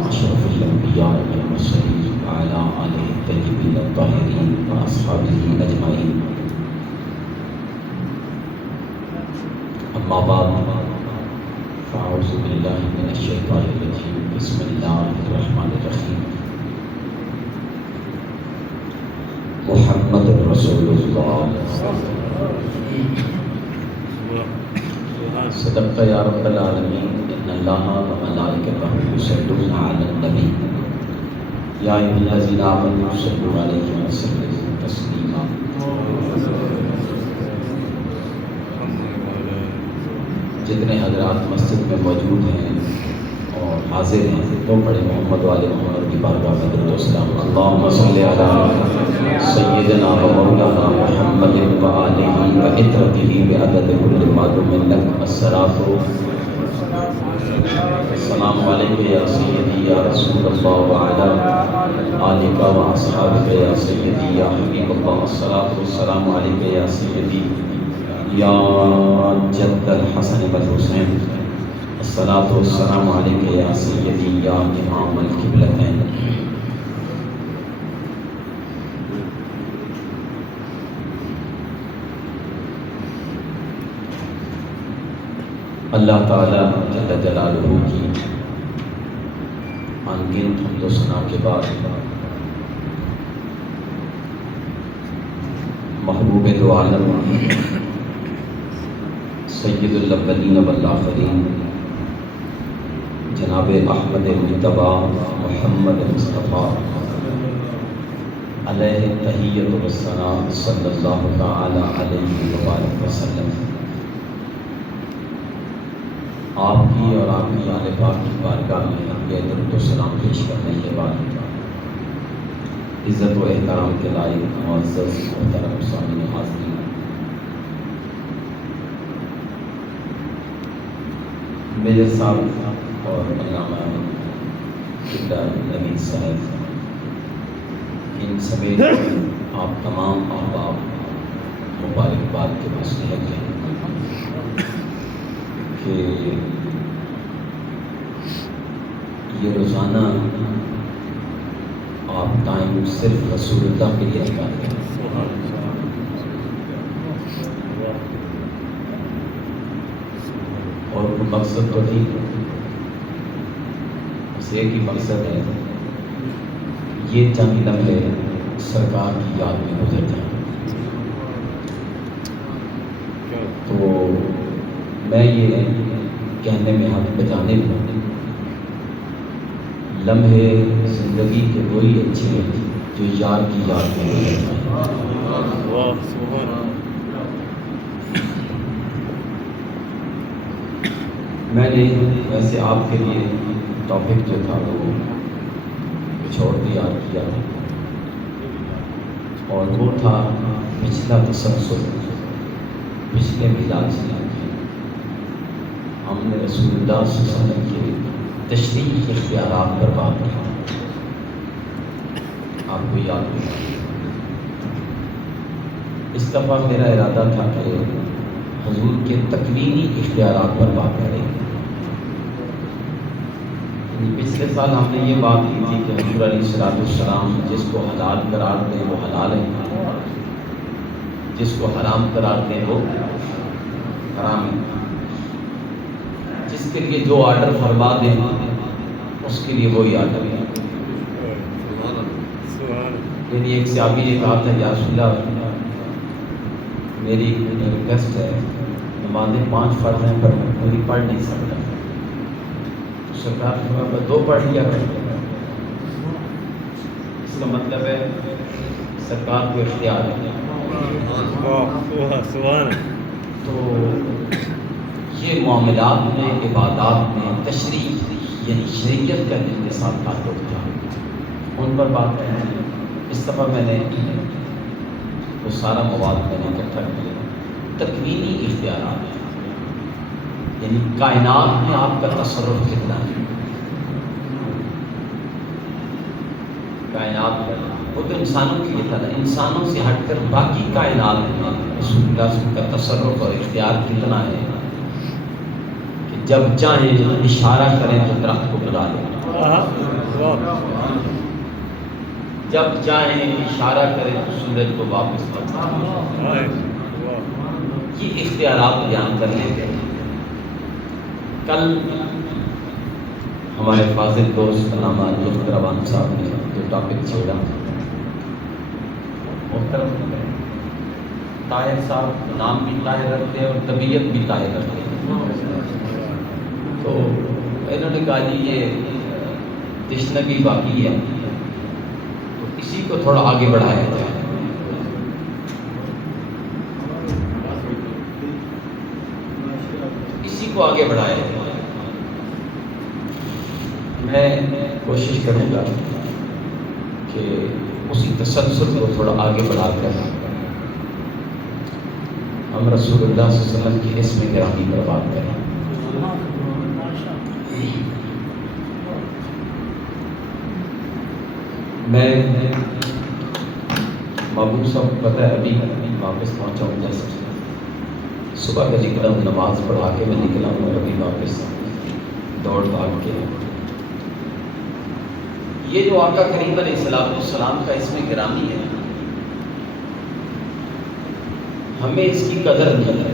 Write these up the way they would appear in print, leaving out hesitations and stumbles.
أشرف الأنبياء والمرسلين وعلى آله الطيبين الطاهرين وأصحابه أجمعين. أما بعد فأعوذ بالله من الشيطان الرجيم. بسم الله الرحمن الرحيم. محمد رسول الله. صدقت يا رب العالمين. إن الله وملائكته يصلون على النبي يا أيها الذين آمنوا صلوا عليه وسلموا تسليما. جتنے حضرات مسجد میں موجود ہیں اور حاضر ہیں تو بڑے محمد والے محمد کی بارگاہ میں درود و سلام. اللهم صل على سيدنا ومولانا محمد وآله وعترته بعدد كل معلوم لك. الصلاة السلام عليك يا سيدي يا رسول الله وعلى آلك وأصحابك يا سيدي يا حبيب الله. الصلاة والسلام عليك يا سيدي يا جد الحسن والحسين. الصلاة والسلام عليك يا سيدي يا إمام القبلتين. اللہ تعالیٰ جل جلالہ کی انگنت حمد و ثنا کے بعد محبوب دو عالم سید الاولین والآخرین جناب احمد مجتبی محمد مصطفیٰ علیہ تحیۃ و ثنا صلی اللہ تعالی علیہ وآلہ وسلم آپ کی اور آپ کی آل پاک کی بارگاہ میں یہ درود و سلام پیش کرنے کے بعد عزت و احترام کے لائق معزز محترم سامعین حاضرین، میجر صاحب اور علامہ قبلہ نوید صاحب، ان سمیت آپ تمام احباب مبارکباد کے مستحق ہیں کہ یہ روزانہ آپ ٹائم صرف رسول اللہ کے لیے نکالتے ہیں. اور وہ مقصد تو ٹھیک ہے، بس ایک ہی مقصد ہے یہ چند لمحے سرکار کی یاد میں گزر جائیں. تو میں یہ کہنے میں حق بجانے میں لمحے زندگی کے وہی اچھے ہیں جو یار کی یاد میں گزر جائیں. میں نے ویسے آپ کے لیے ٹاپک جو تھا وہ کچھ اور تیار کیا تھا، اور وہ تھا پچھلا تسلسل، پچھلے میلاد سے ہم نے رسول اللہ صلی اللہ علیہ وسلم کے تشریعی اختیارات پر بات کی. آپ کو یاد ہے اس دفعہ میرا ارادہ تھا کہ حضور کے تکوینی اختیارات پر بات کریں. پچھلے سال ہم نے یہ بات کی تھی کہ حضور علیہ السلام جس کو حلال قرار دیں وہ حلال ہے، جس کو حرام قرار دیں وہ حرام ہے، جس کے لیے جو آرڈر فرما دیں اس کے لیے وہی آرڈر ہے. یعنی ایک صحابی نے کہا تھا یا رسول اللہ میری ریکویسٹ ہے، نمازیں 5 فرض ہیں پر پوری پڑھ نہیں سکتا. سرکار نے 2 پڑھ لیا کرتے ہیں. اس کا مطلب ہے سرکار کو اختیار ہے. تو یہ معاملات میں، عبادات میں تشریع یعنی شریعت کا جن کے ساتھ تعلق تھا ان پر بات کریں. اس دفعہ میں نے وہ سارا مواد میں نے اکٹھا کیا. تکوینی اختیارات یعنی کائنات میں آپ کا تصرف کتنا ہے. کائنات وہ تو انسانوں کے لیے تھا، انسانوں سے ہٹ کر باقی کائنات میں رسول اللہ صلی اللہ علیہ وسلم کا تصرف اور اختیار کتنا ہے کہ جب چاہیں اشارہ کریں تو درخت کو بلا لیں. جب چاہیں اشارہ کرے تو سورج کو واپس لوٹائے. یہ اختیارات بیان کر لیتے ہیں. کل ہمارے فاضل دوست علامہ روان صاحب نے جو ٹاپک چھیڑا، محترم طاہر صاحب نام بھی طاہر رکھتے ہیں اور طبیعت بھی طاہر رکھتے ہیں. تو انہوں نے کہا جی یہ تشنگی باقی ہے تو اسی کو تھوڑا آگے بڑھایا جائے. اسی کو آگے بڑھایا جائے. میں کوشش کروں گا کہ اسی تسلسل کو تھوڑا آگے بڑھا کر ہم رسول اللہ صلی اللہ علیہ وسلم کی اسم گرامی پر بات کریں. میں محبوب صاحب پتہ ہے ابھی واپس پہنچا ہوں. جیسے صبح کا نکلا ہوں، نماز پڑھا کے میں نکلا ہوں اور ابھی واپس دوڑ بھاگ کے. یہ جو آقا کریم علیہ السلام کا اسم گرامی ہے، ہمیں اس کی قدر نہیں ہے.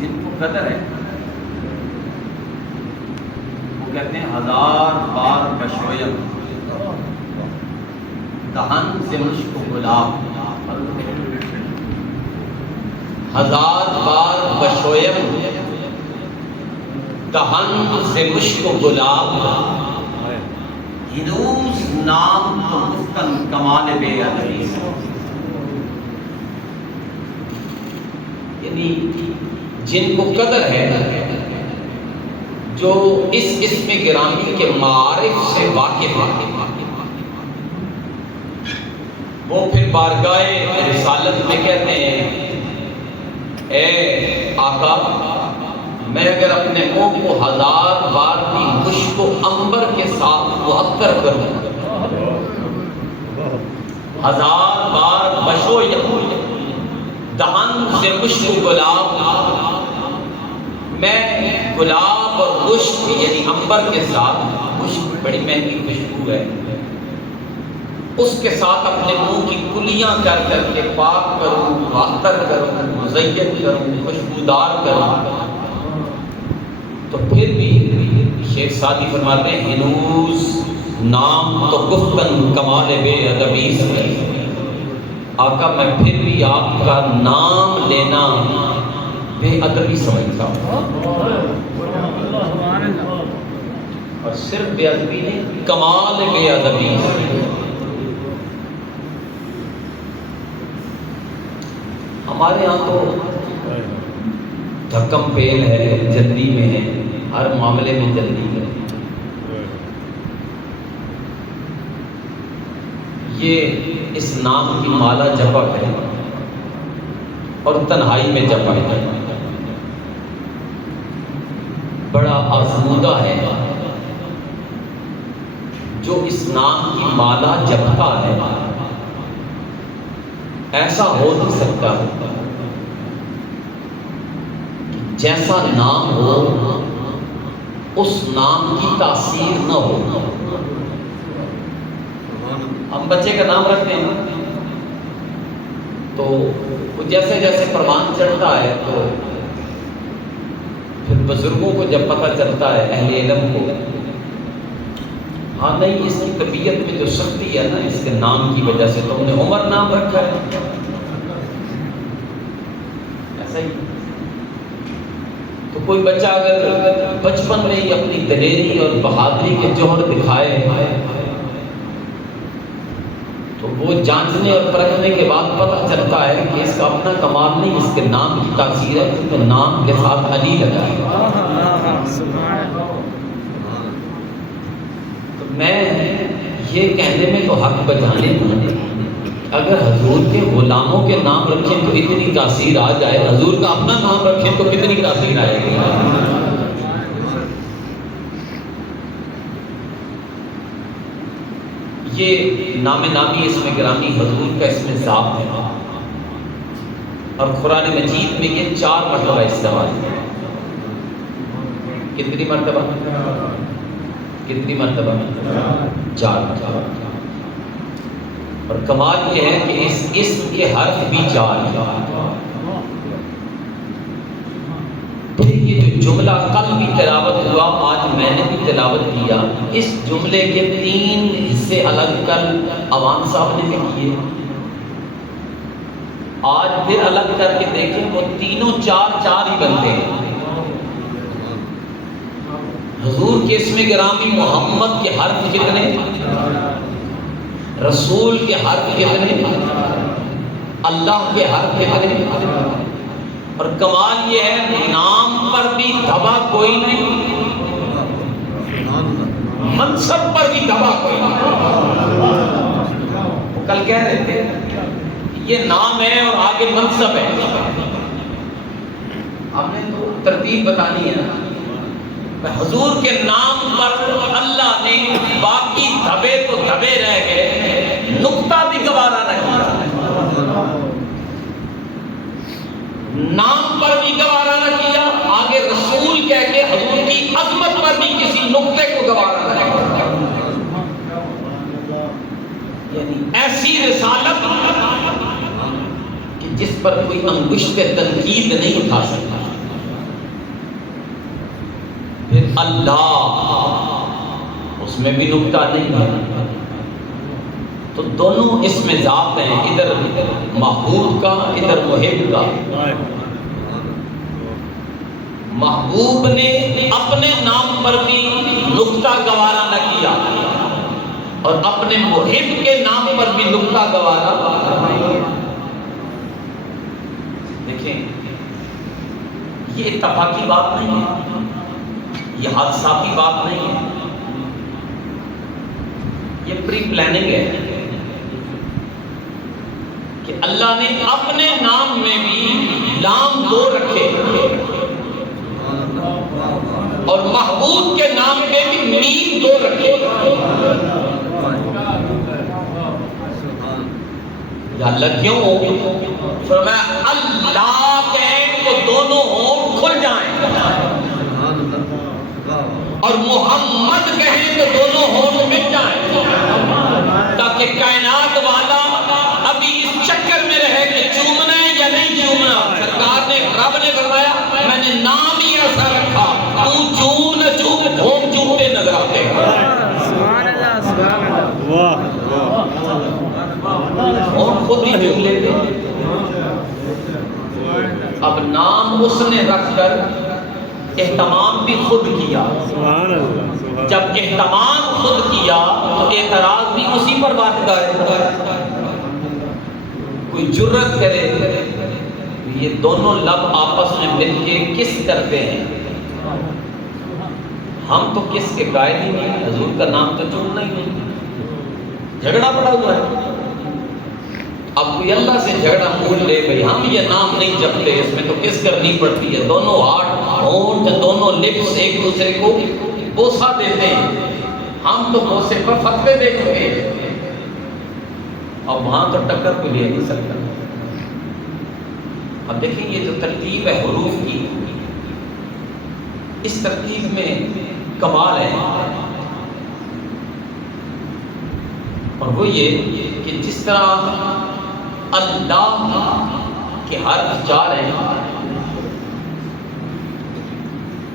جن کو قدر ہے وہ کہتے ہیں 1000 بار بشویم دہن سے مشک و گلاب. 1000 بار بشویم دہن سے مشک و گلاب. ہنوز نام تو گفتن کمال بے ادبی. یعنی جن کو قدر ہے، جو اس اسم گرامی کے معارف سے واقف ہے، وہ پھر بارگاہ رسالت میں کہتے ہیں اے آقا، میں اگر اپنے منہ کو 1000 بار بھی مشک و عنبر کے ساتھ معطر کروں، 1000 بار بشو دہن سے مشک و گلاب، میں گلاب اور مشک یعنی عنبر کے ساتھ، مشک بڑی مہنگی خوشبو ہے، اس کے ساتھ اپنے منہ کی کلیاں کر کر کے پاک کروں، معطر کروں، مزین کروں، خوشبودار کروں، تو پھر بھی شیخ سعدی فرماتے ہیں ہنوز نام تو گفتن کمال بے ادبی سے. آقا میں پھر بھی آپ کا نام لینا بے ادبی سمجھتا ہوں، اور صرف بے ادبی نہیں، کمال بے ادبی. ہمارے یہاں تو دھکم پیل ہے، جلدی میں ہے، ہر معاملے میں جلدی ہے. یہ اس نام کی مالا جپک ہے اور تنہائی میں جپک ہے. بڑا آزمودہ ہے جو اس نام کی مالا جپتا ہے. ایسا ہو نہیں سکتا جیسا نام ہو اس نام کی تاثیر نہ ہو. ہم بچے کا نام رکھتے ہیں تو وہ جیسے جیسے پروان چڑھتا ہے تو پھر بزرگوں کو جب پتہ چلتا ہے، اہل علم کو، ہاں نہیں اس کی طبیعت میں جو سختی ہے نا اس کے نام کی وجہ سے، تو ہم نے عمر نام رکھا ہے. ایسا ہی تو کوئی بچہ اگر بچپن میں ہی اپنی دلیری اور بہادری کے جوہر دکھائے تو وہ جانچنے اور پرکھنے کے بعد پتہ چلتا ہے کہ اس کا اپنا کمال نہیں، اس کے نام کی تاثیر ہے، کیونکہ نام کے ساتھ علی لگا ہے. تو میں یہ کہنے میں تو حق بجانے ہوں، اگر حضور کے غلاموں کے نام رکھیں تو اتنی تاثیر آ جائے، حضور کا اپنا نام رکھیں تو کتنی تاثیر آئے گی. یہ نام نامی اسم گرامی حضور کا اسم ذات ہے اور قرآن مجید میں یہ 4 مرتبہ استعمال ہے. کتنی مرتبہ؟ کتنی مرتبہ؟ 4 مرتبہ. اور کمال یہ ہے کہ اس اسم کے حرف بھی 4 ہیں. پھر یہ جو جملہ کل بھی تلاوت ہوا، آج میں نے بھی تلاوت کیا، اس جملے کے 3 حصے الگ کر عوام صاحب نے بھی کیے. آج پھر الگ کر کے دیکھیں، وہ تینوں 4 ہی بنتے ہیں. حضور کے اسم گرامی محمد کے حرف کتنے؟ رسول کے حرف کتنے؟ اللہ کے حرف کتنے؟ اور کمال یہ ہے نام پر بھی دھبا کوئی نہیں، منصب پر بھی دھبا کوئی نہیں. کل کہہ رہے تھے یہ نام ہے اور آگے منصب ہے. ہم نے تو ترتیب بتانی ہے نا. حضور کے نام پر اللہ نے باقی دھبے تو دھبے رہ گئے، نقطہ بھی گوارا نہ کیا. نام پر بھی گوارا نہ کیا، آگے رسول کہہ کے حضور کی عظمت پر بھی کسی نقطے کو گوارا نہ کیا. یعنی ایسی رسالت کہ جس پر کوئی انگشت تنقید نہیں اٹھا سکتا. پھر اللہ، اس میں بھی نقطہ نہیں ہے. تو دونوں اس میں ذات ہیں، ادھر محبوب کا ادھر محب کا. محبوب نے اپنے نام پر بھی نقطہ گوارا نہ کیا اور اپنے محب کے نام پر بھی نقطہ گوارا. دیکھیں یہ اتفاقی بات نہیں ہے، یہ حادثاتی بات نہیں ہے، یہ پری پلاننگ ہے کہ اللہ نے اپنے نام میں بھی لام 2 رکھے اور محبوب کے نام میں بھی میم 2 رکھے. یا اللہ کیوں؟ فرمایا اللہ کہیں تو دونوں ہونٹ کھل جائیں اور محمد کہیں تو دونوں ہونٹ مٹ جائیں، تاکہ کائنات والا ابھی اس چکر میں رہے کہ چومنا ہے یا نہیں چومنا. سرکار نے، رب نے فرمایا میں نے نام ہی ایسا رکھا، تو چوم نہ چوم ہونٹ چومتے نظر آتے ہیں. سبحان اللہ، سبحان اللہ. واہ ہونٹ خود ہی چوم لیتے. اب نام اس نے رکھ کر اہتمام بھی خود کیا. جب اہتمام خود کیا تو اعتراض بھی اسی پر واقع ہے. کوئی جرت کرے یہ دونوں لب آپس میں مل کے کس کرتے ہیں. ہم تو کس کے قائل ہی نہیں، حضور کا نام تو چننا ہی نہیں. جھگڑا پڑا ہوا ہے. اب کوئی اللہ سے جھگڑا بھول لے بھئی ہم یہ نام نہیں جپتے، اس میں تو کس کرنی پڑتی ہے. دونوں ہونٹ دونوں لپس ایک دوسرے کو بوسہ دیتے ہیں. ہم تو بوسے پر فتوے دے چکے ہیں، اب وہاں تو ٹکر کو لے نہیں سکتا. اب دیکھیں یہ جو ترتیب ہے حروف کی، اس ترتیب میں کمال ہے. اور وہ یہ کہ جس طرح اللہ کے حرف 4 ہیں،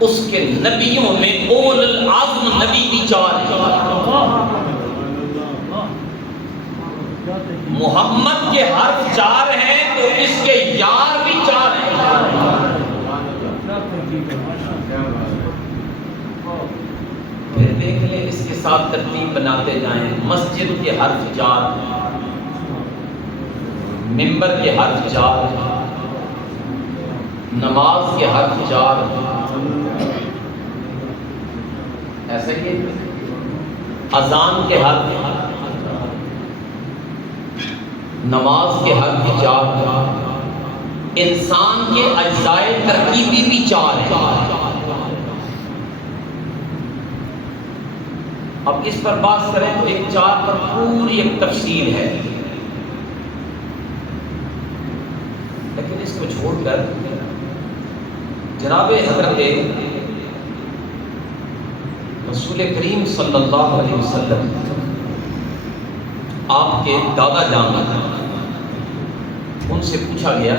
اس کے نبیوں میں اول العزم نبی بھی 4 ہیں. محمد کے حرف 4 ہیں تو اس کے یار بھی 4 ہیں. پھر دیکھ لیں اس کے ساتھ ترتیب بناتے جائیں. مسجد کے حرف 4، منبر کے حرف 4، نماز کے حرف 4. ایسے کہ اذان کے حرف، نماز کے حرف 4، انسان کے اجزائے ترکیبی بھی 4 ہیں. اب اس پر بات کریں تو ایک 4 پر پوری ایک تفصیل ہے، لیکن اس کو چھوڑ کر جناب حضرت رسول کریم صلی اللہ علیہ وسلم آپ کے دادا جان ان سے پوچھا گیا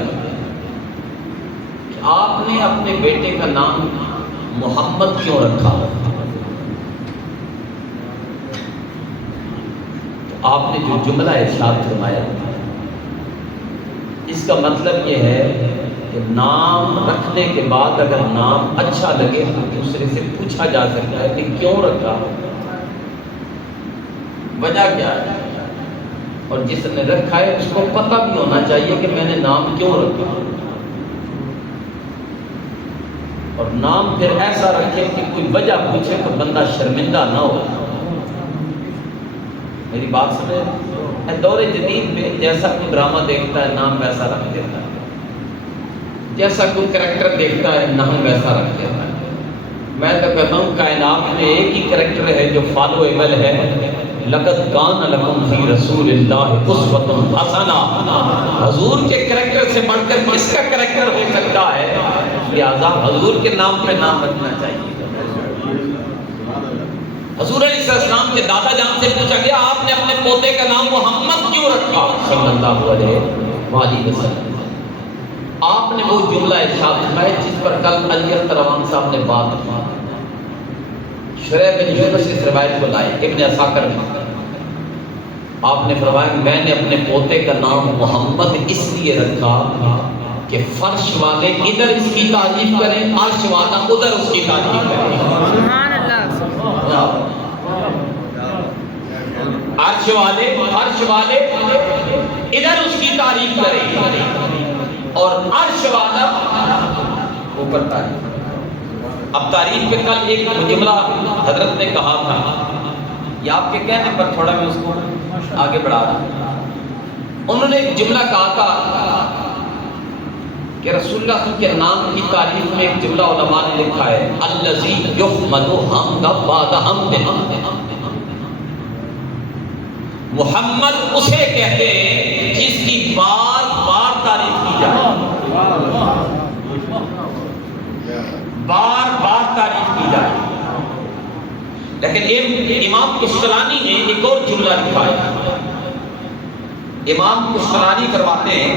کہ آپ نے اپنے بیٹے کا نام محمد کیوں رکھا؟ تو آپ نے جو جملہ ارشاد فرمایا اس کا مطلب یہ ہے کہ نام رکھنے کے بعد اگر نام اچھا لگے تو دوسرے سے پوچھا جا سکتا ہے کہ کیوں رکھا، وجہ کیا ہے، اور جس نے رکھا ہے اس کو پتہ بھی ہونا چاہیے کہ میں نے نام کیوں رکھا، اور نام پھر ایسا رکھے کہ کوئی وجہ پوچھے تو بندہ شرمندہ نہ ہو۔ میری بات سمجھے؟ دور جدید میں جیسا کوئی ڈرامہ دیکھتا ہے نام ویسا رکھ دیتا ہے، جیسا کوئی کریکٹر دیکھتا ہے نام ویسا رکھ دیتا ہے۔ میں تو کہتا ہوں کائنات میں ایک ہی کریکٹر ہے جو فالویبل ہے، لقد کان لکم فی رسول اللہ اسوۃ حسنہ۔ حضور کے کریکٹر سے بڑھ کر کس کا کریکٹر ہو سکتا ہے؟ لہذا حضور کے نام پہ نام رکھنا چاہیے۔ حضور علیہ السلام کے دادا جان سے پوچھا گیا آپ نے اپنے پوتے کا نام محمد کیوں رکھا صلی اللہ علیہ وآلہ وسلم؟ آپ نے وہ جملہ ارشاد فرمایا جس پر کل علی اختر روان صاحب نے بات کی، شریح بن یونس اس روایت کو لائے ابن عساکر میں۔ آپ نے فرمایا کہ میں نے اپنے پوتے کا نام محمد اس لیے رکھا کہ فرش والے ادھر اس کی تعریف کریں، عرش والا ادھر اس کی تعریف کریں۔ سبحان اللہ۔ عرش والے ادھر اس کی تعریف کریں اور عرش والا اوپر تعریف۔ اب تعریف پہ کل ایک جملہ حضرت نے کہا تھا، یہ آپ کے کہنے پر تھوڑا میں اس کو آگے بڑھا رہا ہوں۔ انہوں نے ایک جملہ کہا تھا کہ رسول اللہ کے نام کی تعریف میں ایک جملہ علماء نے لکھا ہے الذی یحمد حمد بعد حمد۔ محمد اسے کہتے ہیں جس کی بار بار تعریف کی جائے، بار بار تعریف کی جائے۔ لیکن امام قسطلانی نے ایک اور جملہ لکھا ہے۔ امام قسطلانی کرواتے ہیں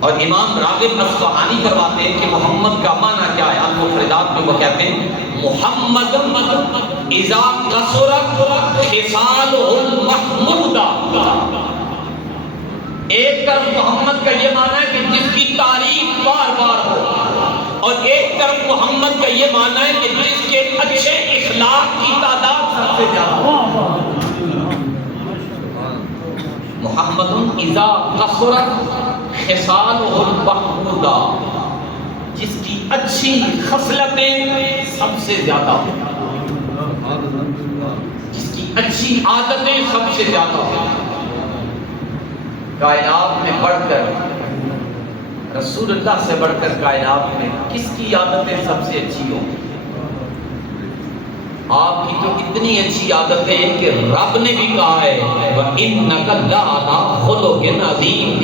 اور امام راغب اصفہانی کرواتے ہیں کہ محمد کا معنی کیا ہے۔ المفردات میں وہ کہتے ہیں محمد اذا کثرت خصالہ المحمودہ۔ ایک طرف محمد کا یہ معنی ہے کہ جس کی تعریف بار بار ہو، اور ایک طرف محمد کا یہ معنی ہے کہ جس کے اچھے اخلاق کی تعداد سب سے زیادہ ہو۔ محمد اذا کثرت خصالہ المحمودہ، جس کی اچھی خصلتیں سب سے زیادہ ہو، جس کی اچھی عادتیں سب سے زیادہ ہو۔ کائنات میں بڑھ کر رسول اللہ سے بڑھ کر کائنات میں کس کی عادتیں سب سے اچھی ہوں؟ آپ کی تو اتنی اچھی عادتیں ہیں کہ رب نے بھی کہا ہے وَإِنَّكَ لَعَلَىٰ خُلُقٍ عَظِيمٍ۔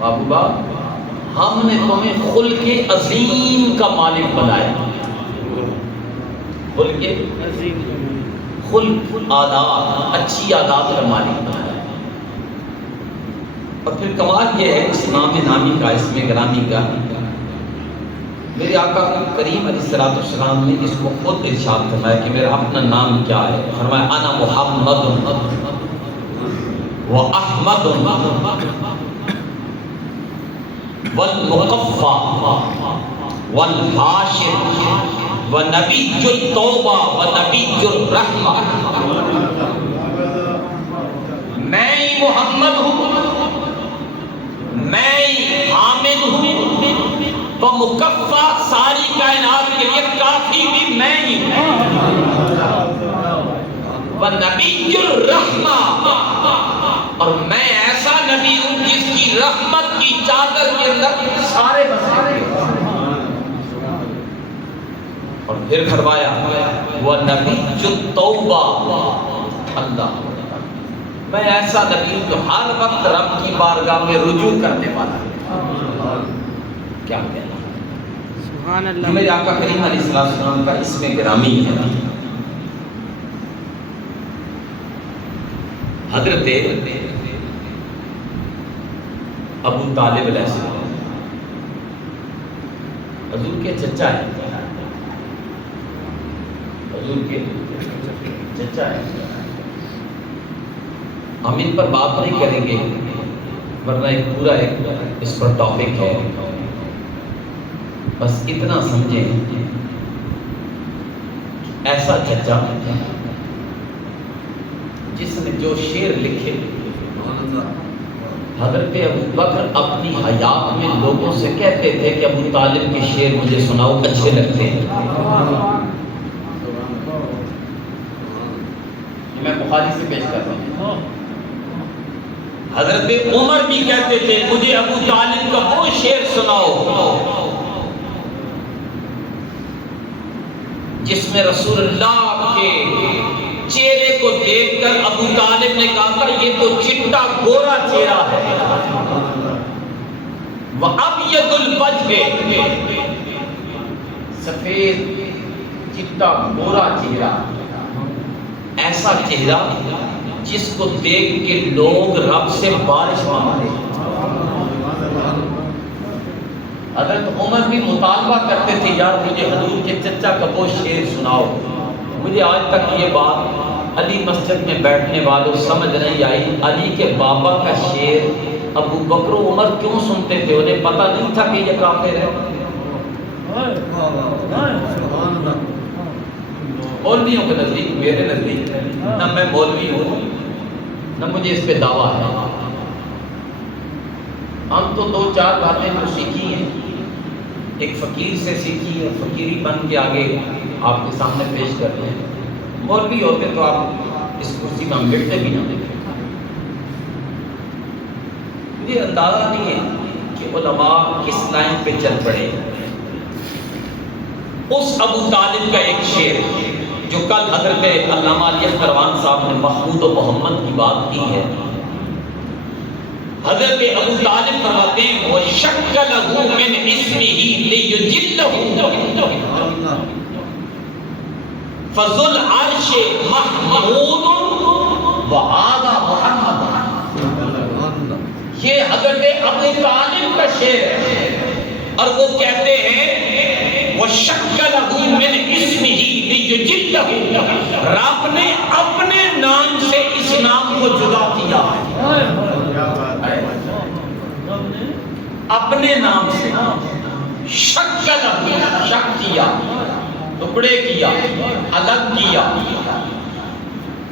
محبوبہ ہم نے تمہیں خلق عظیم کا مالک بنایا، خلق عادات، اچھی عادات کا مالک بنایا۔ اور پھر کمال یہ ہے اس نام نامی کا، اسم گرامی کا، میرے آقا کریم علیہ السلام نے اس کو خود ارشاد فرمایا کہ میرا اپنا نام کیا ہے۔ فرمایا انا محمد و احمد والمقفى والحاشر ونبی التوبہ ونبی الرحمہ۔ میں ہی محمد ہوں، میں ہی حامد ہوں، ومکفہ ساری کائنات کے لیے کافی بھی میں ہی ہوں، ونبی الرحمہ، اور میں ایسا نبی ہوں جس کی رحمت کی چادر کے اندر سارے بسے۔ اور پھر فرمایا وَنَبِيُّ التَّوْبَةِ، اللہ میں ایسا نبی ہوں جو ہر وقت رب کی بارگاہ میں رجوع کرنے والا ہے، کیا کہنا ہے؟ سبحان اللہ. میرے آقا کریم علیہ السلام کا اسم گرامی ہے. حضرت ابو طالب علیہ السلام حضور کے چچا ہیں. حضور کے چچا ہیں. ہم ان پر بات نہیں کریں گے ورنہ ایک پورا اس پر ٹاپک ہے. بس اتنا سمجھیں ایسا چچا جس نے جو شعر لکھے حضرت ابو بکر اپنی حیات میں لوگوں سے کہتے تھے کہ ابو طالب کے شعر مجھے سناؤ، اچھے لگتے ہیں. میں بخاری سے پیش کر رہا ہوں. حضرت عمر بھی کہتے تھے مجھے ابو طالب کا وہ شعر سناؤ جس میں رسول اللہ کے چہرے کو دیکھ کر ابو طالب نے کہا تھا یہ تو چٹا گورا چہرہ ہے. وَأَبْيَضُ الْوَجْهِ، سفید چٹا گورا چہرہ، ایسا چہرہ جس کو دیکھ کے لوگ رب سے بارش مانگتے. حضرت عمر بھی مطالبہ کرتے تھے یار مجھے حضور کے چچا کا وہ شعر سناؤ. مجھے آج تک یہ بات علی مسجد میں بیٹھنے والوں سمجھ نہیں آئی، علی کے بابا کا شعر ابو بکر و عمر کیوں سنتے تھے؟ انہیں پتہ نہیں تھا کہ یہ کافر ہے. مولویوں کے نزدیک، میرے نزدیک نہ میں مولوی ہوں نہ مجھے اس پہ دعویٰ ہے. ہم تو دو چار باتیں جو سیکھی ہیں ایک فقیر سے سیکھی ہے، فقیری بن کے آگے آپ کے سامنے پیش کرتے ہیں. مولوی ہوتے تو آپ اس کرسی میں ملتے بھی نہ دیکھیں. مجھے اندازہ نہیں ہے کہ علماء کس لائن پہ چل پڑے. اس ابو طالب کا ایک شعر جو کل حضرت علامہ علی اختروان صاحب نے محمود و محمد کی بات کی ہے. حضرت ابو طالب فرماتے ہیں وَشَكَّلَهُ مِنْ اسْمِهِ لِيُجِلَّهُ فَذُو الْعَرْشِ مَحْمُودٌ وَهَذَا مُحَمَّدٌ. یہ حضرت ابو طالب کا شعر ہے اور وہ کہتے ہیں وَشَكَّلَهُ مِنْ اسْمِهِ لِيُجِلَّهُ، رب نے اپنے نام سے اس نام کو جدا کیا ہے. اپنے نام سے شکل شک کیا، ٹکڑے کیا، الگ کیا.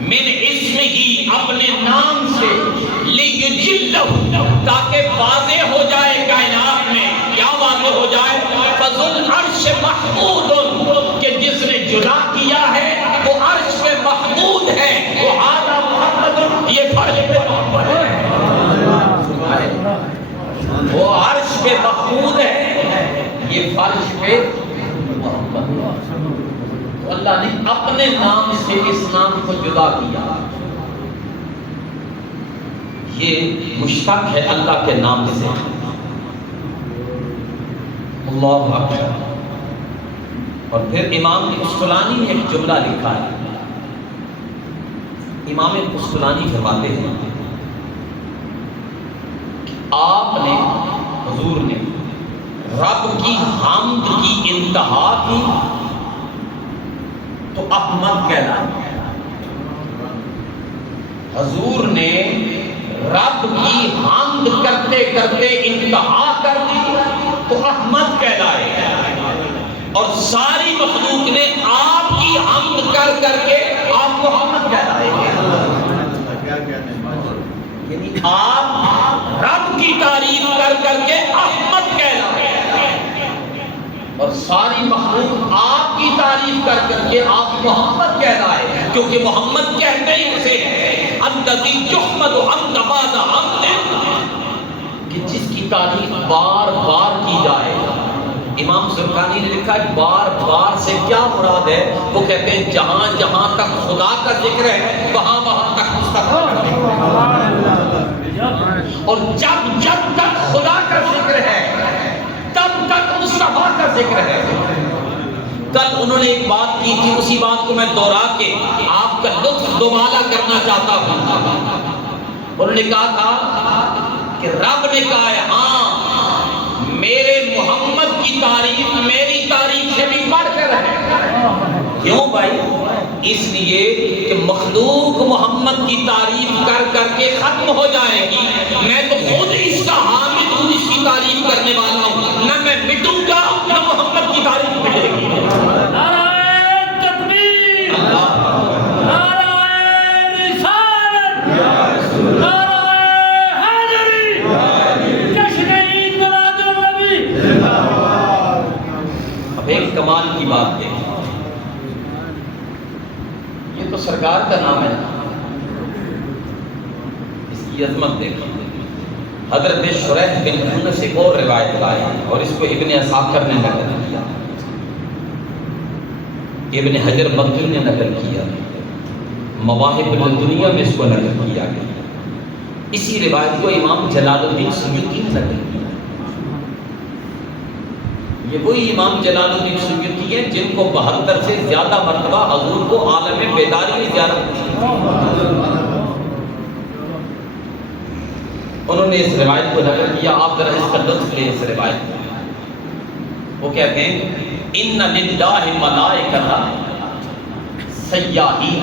من اسم ہی، اپنے نام سے، لیجلہ، تاکہ واضح ہو جائے کائنات میں. کیا واضح ہو جائے؟ فذو العرش محمود، کہ جس نے جدا کیا ہے وہ عرش پہ محمود ہے. وہ ھذا محمد، یہ فرش پہ محمد ہے. وہ عرش پہ محمود ہے، یہ فرش پہ محمد ہے. اللہ نے اپنے نام سے اس نام کو جدا کیا. یہ مشتق ہے اللہ کے نام سے. اللہ اکبر. اور پھر امام قسطلانی نے ایک جملہ لکھا ہے. امام قسطلانی فرماتے ہیں آپ نے، حضور نے رب کی حمد کی انتہا کی تو احمد کہلائے. حضور نے رب کی حمد کرتے کرتے انتہا کر دی تو احمد کہلائے. اور ساری مخلوق نے آپ کی حمد کر کر کے آپ محمد کہلائے. یعنی آپ رب کی تعریف کر کر کے احمد کہلائے اور ساری مخلوق آپ کی تعریف کر کر کے آپ محمد کہلائے. کیونکہ محمد کہتے ہی اسے الذی یحمد حمد بعد حمد، کہ جس کی تعریف بار بار کی جائے. امام زرقانی نے لکھا ہے بار بار سے کیا مراد ہے؟ وہ کہتے ہیں جہاں جہاں تک خدا کا ذکر ہے وہاں وہاں تک مستقبل کا ذکر ہے. اور جب جب تک خدا کا ذکر ہے تب تک کل انہوں نے ایک بات کی تھی، اسی بات کو میں دوہرا کے آپ کا لطف دوبارہ کرنا چاہتا ہوں۔ انہوں نے کہا تھا کہ رب نے کہا ہے ہاں میرے محمد کی تعریف میری تعریف سے بھی بڑھ کر ہے۔ کیوں بھائی؟ اس لیے کہ مخلوق محمد کی تعریف کر کر کے ختم ہو جائے گی، میں تو خود اس کا حامد ہوں، اس کی تعریف کرنے والا ہوں، نہ میں مٹوں گا نہ محمد کی تعریف مٹے گی۔ نعرہ تکبیر، نعرہ رسالت، نعرہ حیدری، جشن عید میلاد النبی۔ اب ایک کمال کی بات دیکھیں، یہ تو سرکار کا نام ہے، اس کی عظمت دیکھیں۔ حضرت شریح بن یونس ایک اور روایت لائی اور اس کو ابن عساکر نے نقل کیا، ابن حجر مکی نے نقل کیا، مواہب الدنیا میں اس کو نقل کیا گیا۔ اسی روایت کو امام جلال الدین سیوطی نے نقل کیا۔ یہ وہی امام جلال الدین سیوطی ہیں جن کو 72 سے زیادہ مرتبہ حضور کو عالم بیداری میں زیارت کی۔ انہوں نے اس روایت کو نقل کیا، آپ ذرا اس کا لطف لیں اس روایت کو۔ وہ کہتے ہیں ان للہ ملائکۃ سیاحین،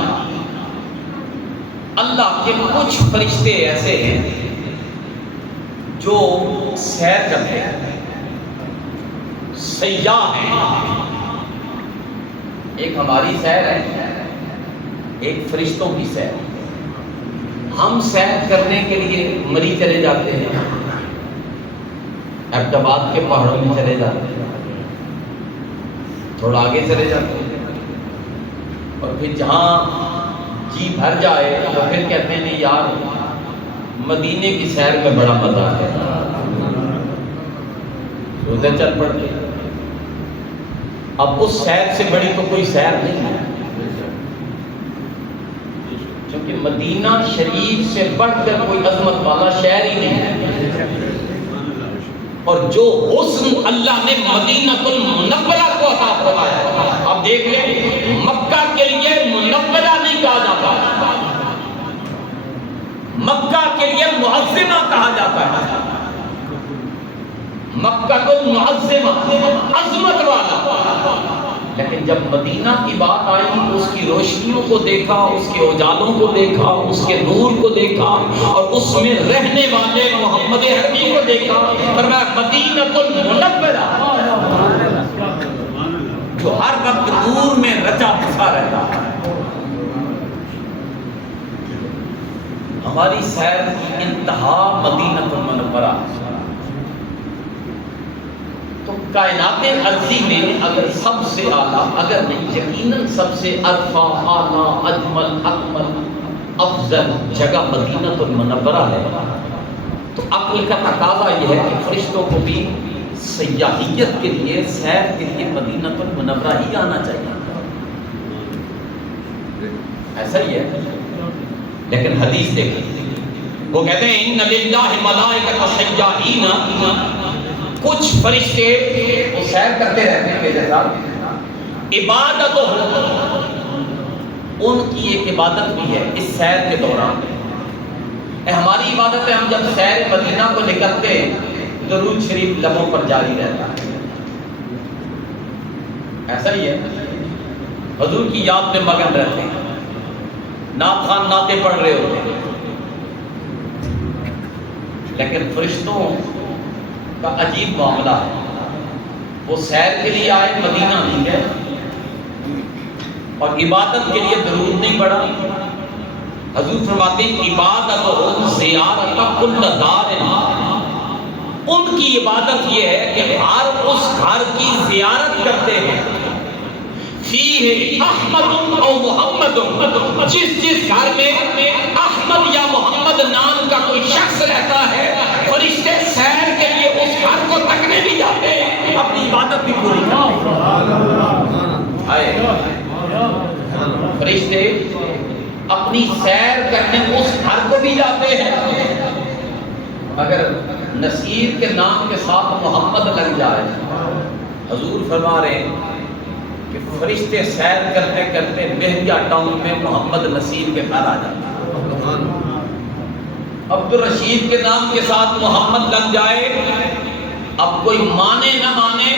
اللہ کے کچھ فرشتے ایسے ہیں جو سیر کرتے ہیں، سیاح ہیں۔ ایک ہماری سیر ہے، ایک فرشتوں کی سیر۔ ہم سیر کرنے کے لیے مری چلے جاتے ہیں، ایبٹ آباد کے پہاڑوں میں چلے جاتے ہیں، تھوڑا آگے چلے جاتے ہیں، اور پھر جہاں جی بھر جائے تو پھر کہتے ہیں نہیں یار مدینے کی سیر میں بڑا مزہ ہے، ادھر چل پڑتے۔ اب اس سیر سے بڑی تو کوئی سیر نہیں ہے، کیونکہ مدینہ شریف سے بڑھ کر کوئی عظمت والا شہر ہی نہیں ہے۔ اور جو حسن اللہ نے مدینہ المنورہ کو عطا فرمایا، اب دیکھ لیں مکہ کے لیے منورہ نہیں کہا جاتا، مکہ کے لیے معظمہ کہا جاتا ہے۔ مکہ کو معظمہ، عظمت والا۔ لیکن جب مدینہ کی بات آئی تو اس کی روشنیوں کو دیکھا، اس کے اجالوں کو دیکھا، اس کے نور کو دیکھا، اور اس میں رہنے والے محمد عربی کو دیکھا، فرمایا مدینہ المنورہ، جو ہر وقت نور میں رچا بسا رہتا ہے۔ ہماری سیر کی انتہا مدینہ المنورہ۔ تو کائنات ارضی میں اگر سب سے اعلیٰ، اگر نہیں یقیناً سب سے ارفع، اعلیٰ، اجمل، اکمل، افضل جگہ مدینہ المنورہ ہے، تو عقل کا تقاضا یہ ہے کہ فرشتوں کو بھی سیاحیت کے لیے، سیر کے لیے مدینہ المنورہ ہی آنا چاہیے، ایسا ہی ہے۔ لیکن حدیث دیکھیں، وہ کہتے ہیں ان للہ ملائکۃ سیاحین، کچھ فرشتے وہ سیر کرتے رہتے ہیں میرے ساتھ، عبادت ان کی ایک عبادت بھی ہے اس سیر کے دوران۔ ہماری عبادت ہے، ہم جب سیر مدینہ کو نکلتے ہیں درود شریف لبوں پر جاری رہتا ہے، ایسا ہی ہے، حضور کی یاد میں مگن رہتے ہیں، نعت خوان نعتیں پڑھ رہے ہوتے ہیں۔ لیکن فرشتوں کا عجیب معاملہ ہے، وہ سیر کے لیے آئے مدینہ نہیں گئے، اور عبادت کے لیے درود نہیں پڑھا۔ حضور فرماتے ہیں عبادت زیارت کل دار، ان کی عبادت یہ ہے کہ ہر اس گھر کی زیارت کرتے ہیں، فیہ احمد او محمد، جس گھر میں احمد یا محمد نام کا کوئی شخص رہتا ہے، فرشتے سیر کے لیے اس گھر کو تکنے بھی جاتے ہیں، اپنی عبادت بھی پوری کرتے ہیں۔ فرشتے اپنی سیر کرنے اس گھر کو بھی جاتے ہیں، اگر نصیر کے نام کے ساتھ محمد لگ جائے، حضور فرما رہے ہیں کہ فرشتے سیر کرتے کرتے مہدیہ ٹاؤن میں محمد نصیر کے گھر آ جاتے ہیں. عبد الرشید کے نام کے ساتھ محمد لگ جائے، اب کوئی مانے نہ مانے،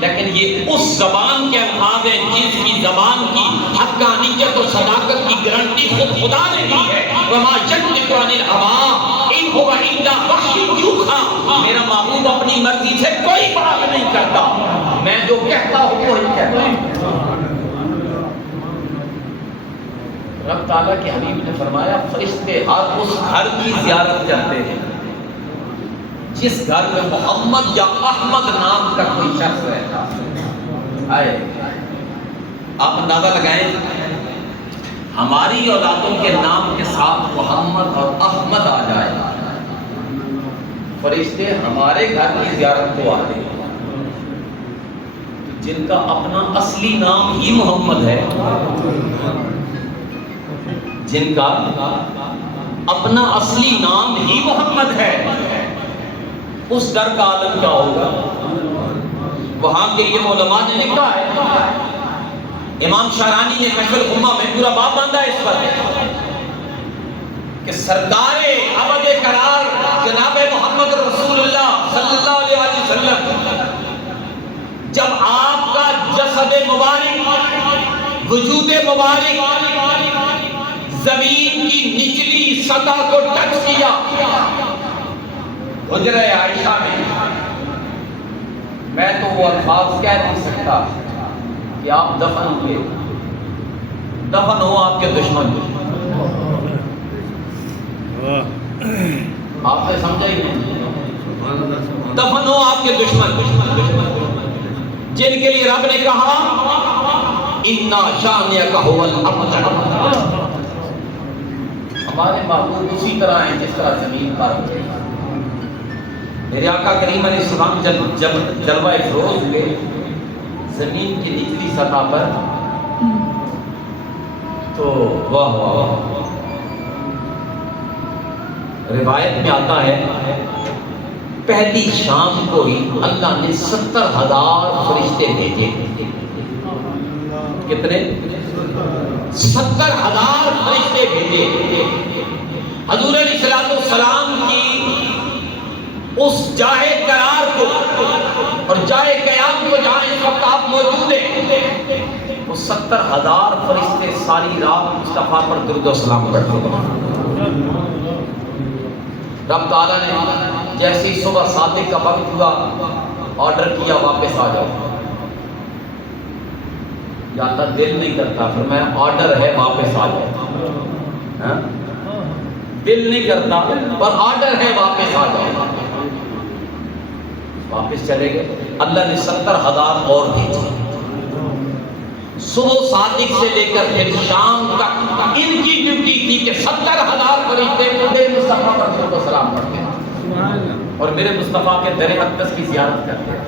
لیکن یہ اس زبان کے الفاظ ہیں جس کی زبان کی حقانیت و صداقت کی گارنٹی خود خدا نے دی ہے. وما ينطق عن الهوى ان هو الا وحی یوحی. میرا محبوب اپنی مرضی سے کوئی بات نہیں کرتا، میں جو کہتا ہوں وہی کہتا ہوں. رب تعالیٰ کے حبیب نے فرمایا فرشتے ہر اس گھر کی زیارت کرتے ہیں جس گھر میں محمد یا احمد نام کا کوئی شخص رہتا ہے. آپ اندازہ لگائیں، ہماری اولادوں کے نام کے ساتھ محمد اور احمد آ جائے، فرشتے ہمارے گھر کی زیارت کو آتے ہیں جن کا اپنا اصلی نام ہی محمد ہے، جن کا اپنا اصلی نام ہی محمد ہے. اس ڈر کا عالم کیا ہوگا؟ وہاں کے لیے علماء نے لکھا ہے، امام شارانی نے کشف الغمہ میں پورا باب باندھا ہے اس پر کہ سرکار ابد قرار جناب محمد رسول اللہ صلی اللہ علیہ وسلم جب آپ کا جسد مبارک، وجود مبارک زمین کی نچلی سطح کو ٹچ کیا حجرہ عائشہ میں تو وہ الفاظ کہہ نہیں سکتا کہ آپ دفن ہوئے، دفن ہو آپ کے دشمن. آپ نے سمجھا ہی نہیں، دفن ہو آپ کے دشمن جن کے لیے رب نے کہا اِنَّا شَانِئَكَ هُوَ الْأَبْتَرُ. ہمارے محبوب اسی طرح ہیں جس طرح زمین پر میرے آقا کریم علیہ السلام جب جلوہ افروز ہوئے زمین کی نچلی سطح پر تو واہ واہ، روایت میں آتا ہے پہلی شام کو ہی اللہ نے 70,000 فرشتے بھیجے. کتنے؟ 70,000 فرشتے بھیجے. حضور علیہ السلام کی اس جاہ قرار کو اور جاہ قیام کو جہاں اس وقت آپ موجود ہیں، وہ 70,000 فرشتے ساری رات مصطفیٰ پر درود و سلام پڑھتے ہیں. رب تعالیٰ نے جیسے ہی صبح صادق کا وقت ہوا آرڈر کیا واپس آ جاؤ. یا اللہ دل نہیں کرتا، پھر میں آرڈر ہے واپس آ جاؤ. دل نہیں کرتا پر آرڈر ہے واپس آ جاؤ. واپس چلے گئے. اللہ نے 70,000 اور بھیجے. صبح صادق سے لے کر پھر شام تک ان کی ڈیوٹی تھی کہ 70,000 فرشتے میرے مصطفیٰ پر درود و سلام پڑھتے ہیں اور میرے مصطفیٰ کے در اقدس کی زیارت کرتے ہیں.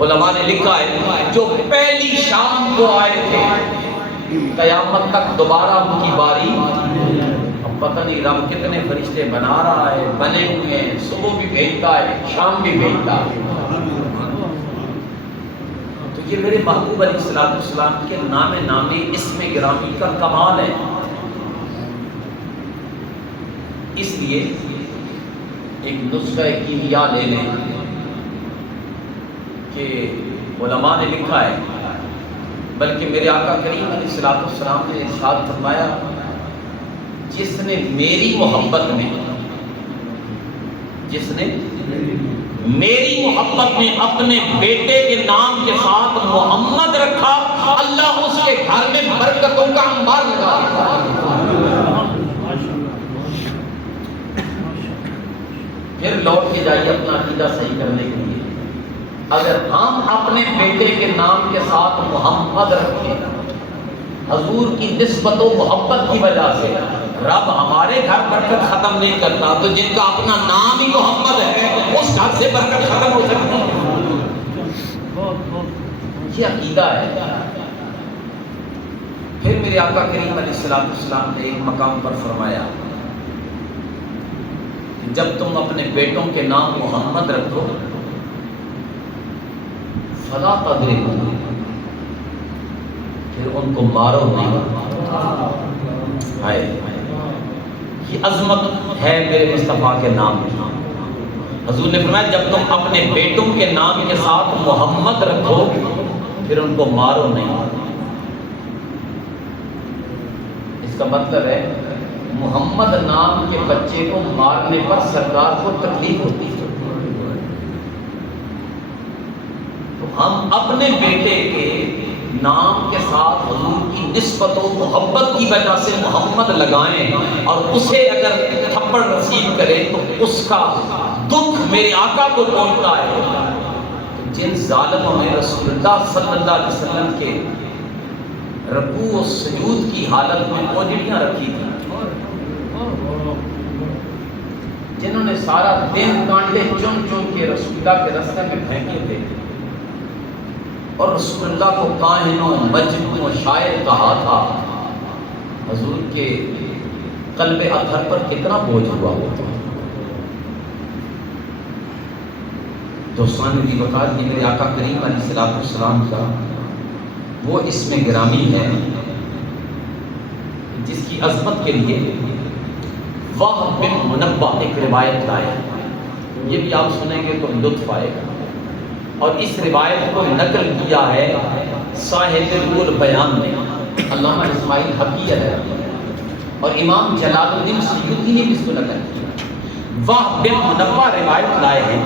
علماء نے لکھا ہے جو پہلی شام کو آئے تھے قیامت تک دوبارہ ان کی باری. اب پتہ نہیں رب کتنے فرشتے بنا رہا ہے، بنے ہوئے ہیں، صبح بھی بھیجتا ہے شام بھی بھیجتا ہے. تو یہ میرے محبوب علیہ السلام کے نام نامی اسم گرامی کا کمال ہے. اس لیے ایک نسخہ کیمیا لے لیں کہ علماء نے لکھا ہے، بلکہ میرے آقا کریم علیہ السلام نے ارشاد فرمایا جس نے میری محبت میں، جس نے میری محبت میں اپنے بیٹے کے نام کے ساتھ محمد رکھا، اللہ اس کے گھر میں برکتوں کا انبار لگا دیتا. پھر لوٹ کے جائیے اپنا عقیدہ صحیح کرنے کے لیے. اگر ہم اپنے بیٹے کے نام کے ساتھ محمد رکھیں حضور کی نسبت و محبت کی وجہ سے، رب ہمارے گھر برکت ختم نہیں کرتا، تو جن کا اپنا نام ہی محمد ہے اس گھر سے برکت ختم ہو سکتی ہے. یہ عقیدہ ہے. پھر میرے آقا کریم علیہ السلام نے ایک مقام پر فرمایا کہ جب تم اپنے بیٹوں کے نام محمد رکھو فلا تضربوا پھر ان کو مارو نہیں. ہائے یہ عظمت ہے میرے مصطفیٰ کے نام کی. حضور نے فرمایا جب تم اپنے بیٹوں کے نام کے ساتھ محمد رکھو پھر ان کو مارو نہیں. اس کا مطلب ہے محمد نام کے بچے کو مارنے پر سرکار کو تکلیف ہوتی ہے. تو ہم اپنے بیٹے کے نام کے ساتھ حضور کی نسبت و محبت کی وجہ سے محمد لگائیں اور اسے اگر تھپڑ رسید کرے تو اس کا دکھ میرے آقا کو پہنچتا ہے. جن ظالموں نے رسول اللہ صلی اللہ علیہ وسلم کے رکوع و سجود کی حالت میں اوجڑیاں رکھی تھیں، جنہوں نے سارا دن کانٹے چن چن کے رسول اللہ کے راستے میں پھینکے تھے اور رسول اللہ کو کاہن و مجنون و شاعر کہا تھا، حضور کے قلب اطہر پر کتنا بوجھ ہوا ہوتا. دوستان دی وقات یہ میرے آقا کریم علیہ السلام کا وہ اسم گرامی ہے جس کی عظمت کے لیے وہب بن منبہ ایک روایت لائے. یہ بھی آپ سنیں گے تو لطف آئے گا. اور اس روایت کو نقل کیا ہے صاحب روح البیان نے، علامہ اسماعیل حقی ہے، اور امام جلال الدین سیوطی نے بھی اس کو نقل کیا. وہب بن منبہ روایت لائے ہیں.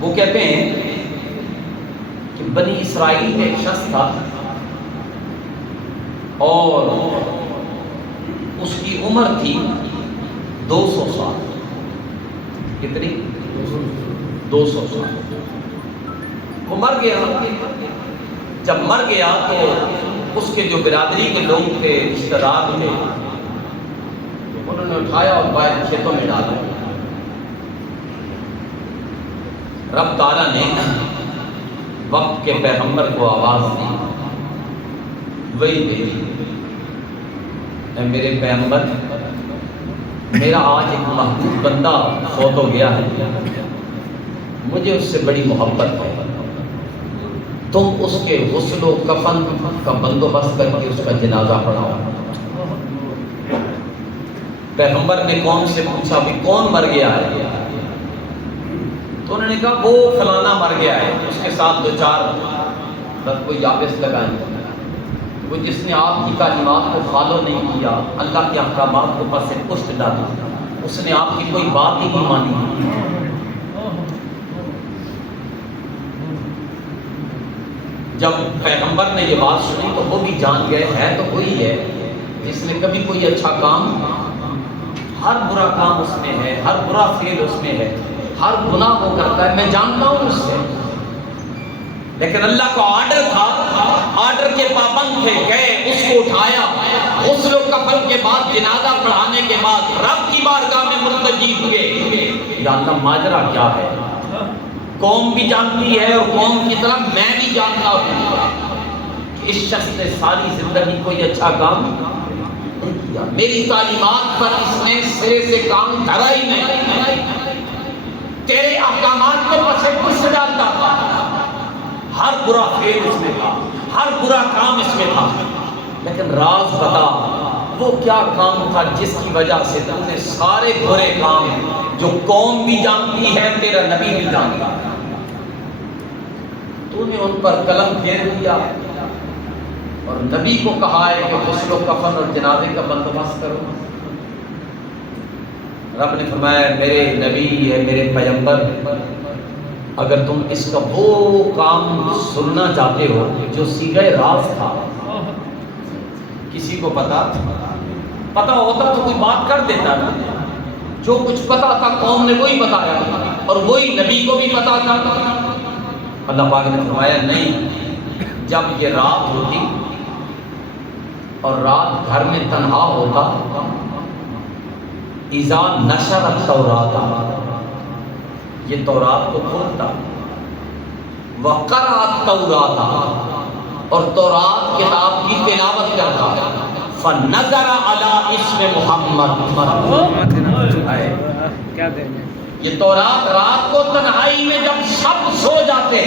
وہ کہتے ہیں کہ بنی اسرائیل میں ایک شخص تھا اور اس کی عمر تھی 200 سال. کتنی؟ 200 سال. وہ مر گیا. جب مر گیا تو اس کے جو برادری کے لوگ تھے، رشتہ دار تھے، انہوں نے اٹھایا اور باہر کھیتوں میں ڈالا. رب تعالیٰ نے وقت کے پیغمبر کو آواز دی، وہی بھیجی، اے میرے پیغمبر، میرا آج ایک محبوب بندہ فوت ہو گیا ہے، مجھے اس سے بڑی محبت ہے، تم اس کے غسل و کفن کا بندوبست کر کے اس کا جنازہ پڑھاؤ. پیغمبر نے قوم سے پوچھا بھی کون مر گیا ہے؟ تو انہوں نے کہا وہ فلانا مر گیا ہے. اس کے ساتھ دو چار بس کوئی یابس لگائیں، وہ جس نے آپ کی تعلیمات کو فالو نہیں کیا، اللہ کے احکامات کو پس پشت ڈالا، اس نے آپ کی کوئی بات ہی نہیں مانی. جب پیغمبر نے یہ بات سنی تو وہ بھی جان گئے ہے تو وہی ہے جس نے کبھی کوئی اچھا کام، ہر برا کام اس میں ہے، ہر برا فعل اس میں ہے، ہر گناہ وہ کرتا ہے. میں جانتا ہوں اس سے، لیکن اللہ کا آرڈر تھا، آرڈر کے پابند تھے، گئے اس کو اٹھایا، غسل و کفن کے بعد جنازہ پڑھانے کے بعد رب کی بارگاہ میں ملتجی ہوئے، یا اللہ ماجرا کیا ہے؟ قوم بھی جانتی ہے اور قوم کی طرح میں بھی جانتا ہوں کہ اس شخص نے ساری زندگی کوئی اچھا کام نہیں کیا، میری تعلیمات پر اس نے سرے سے کام دھرا ہی نہیں، تیرے احکامات کو پسے پس ڈالتا تھا، ہر برا فعل اس میں تھا، ہر برا کام اس میں تھا. لیکن راز بتا وہ کیا کام تھا جس کی وجہ سے تم نے سارے برے کام جو قوم بھی جانتی ہے، تیرا نبی بھی جانتا ہے، تو نے ان پر قلم پھیر دیا اور نبی کو کہا ہے کہ غسل و کفن اور جنازے کا بندوبست کرو. رب نے فرمایا میرے نبی ہے، میرے پیغمبر، اگر تم اس کا وہ کام سننا چاہتے ہو جو صیغہ راز تھا، کسی کو پتا ہوتا تو کوئی بات کر دیتا نا، جو کچھ پتا تھا قوم نے وہی بتایا اور وہی نبی کو بھی پتا تھا. اللہ پاک نے فرمایا نہیں، جب یہ رات ہوتی اور رات گھر میں تنہا ہوتا، اذا نشر التوراۃ، یہ تورات کو کھولتا، وقرأ التوراۃ، اور تورات کتاب کی تلاوت کرتا، فنظر علی اسم محمد. یہ تورات رات کو تنہائی میں جب سب سو جاتے،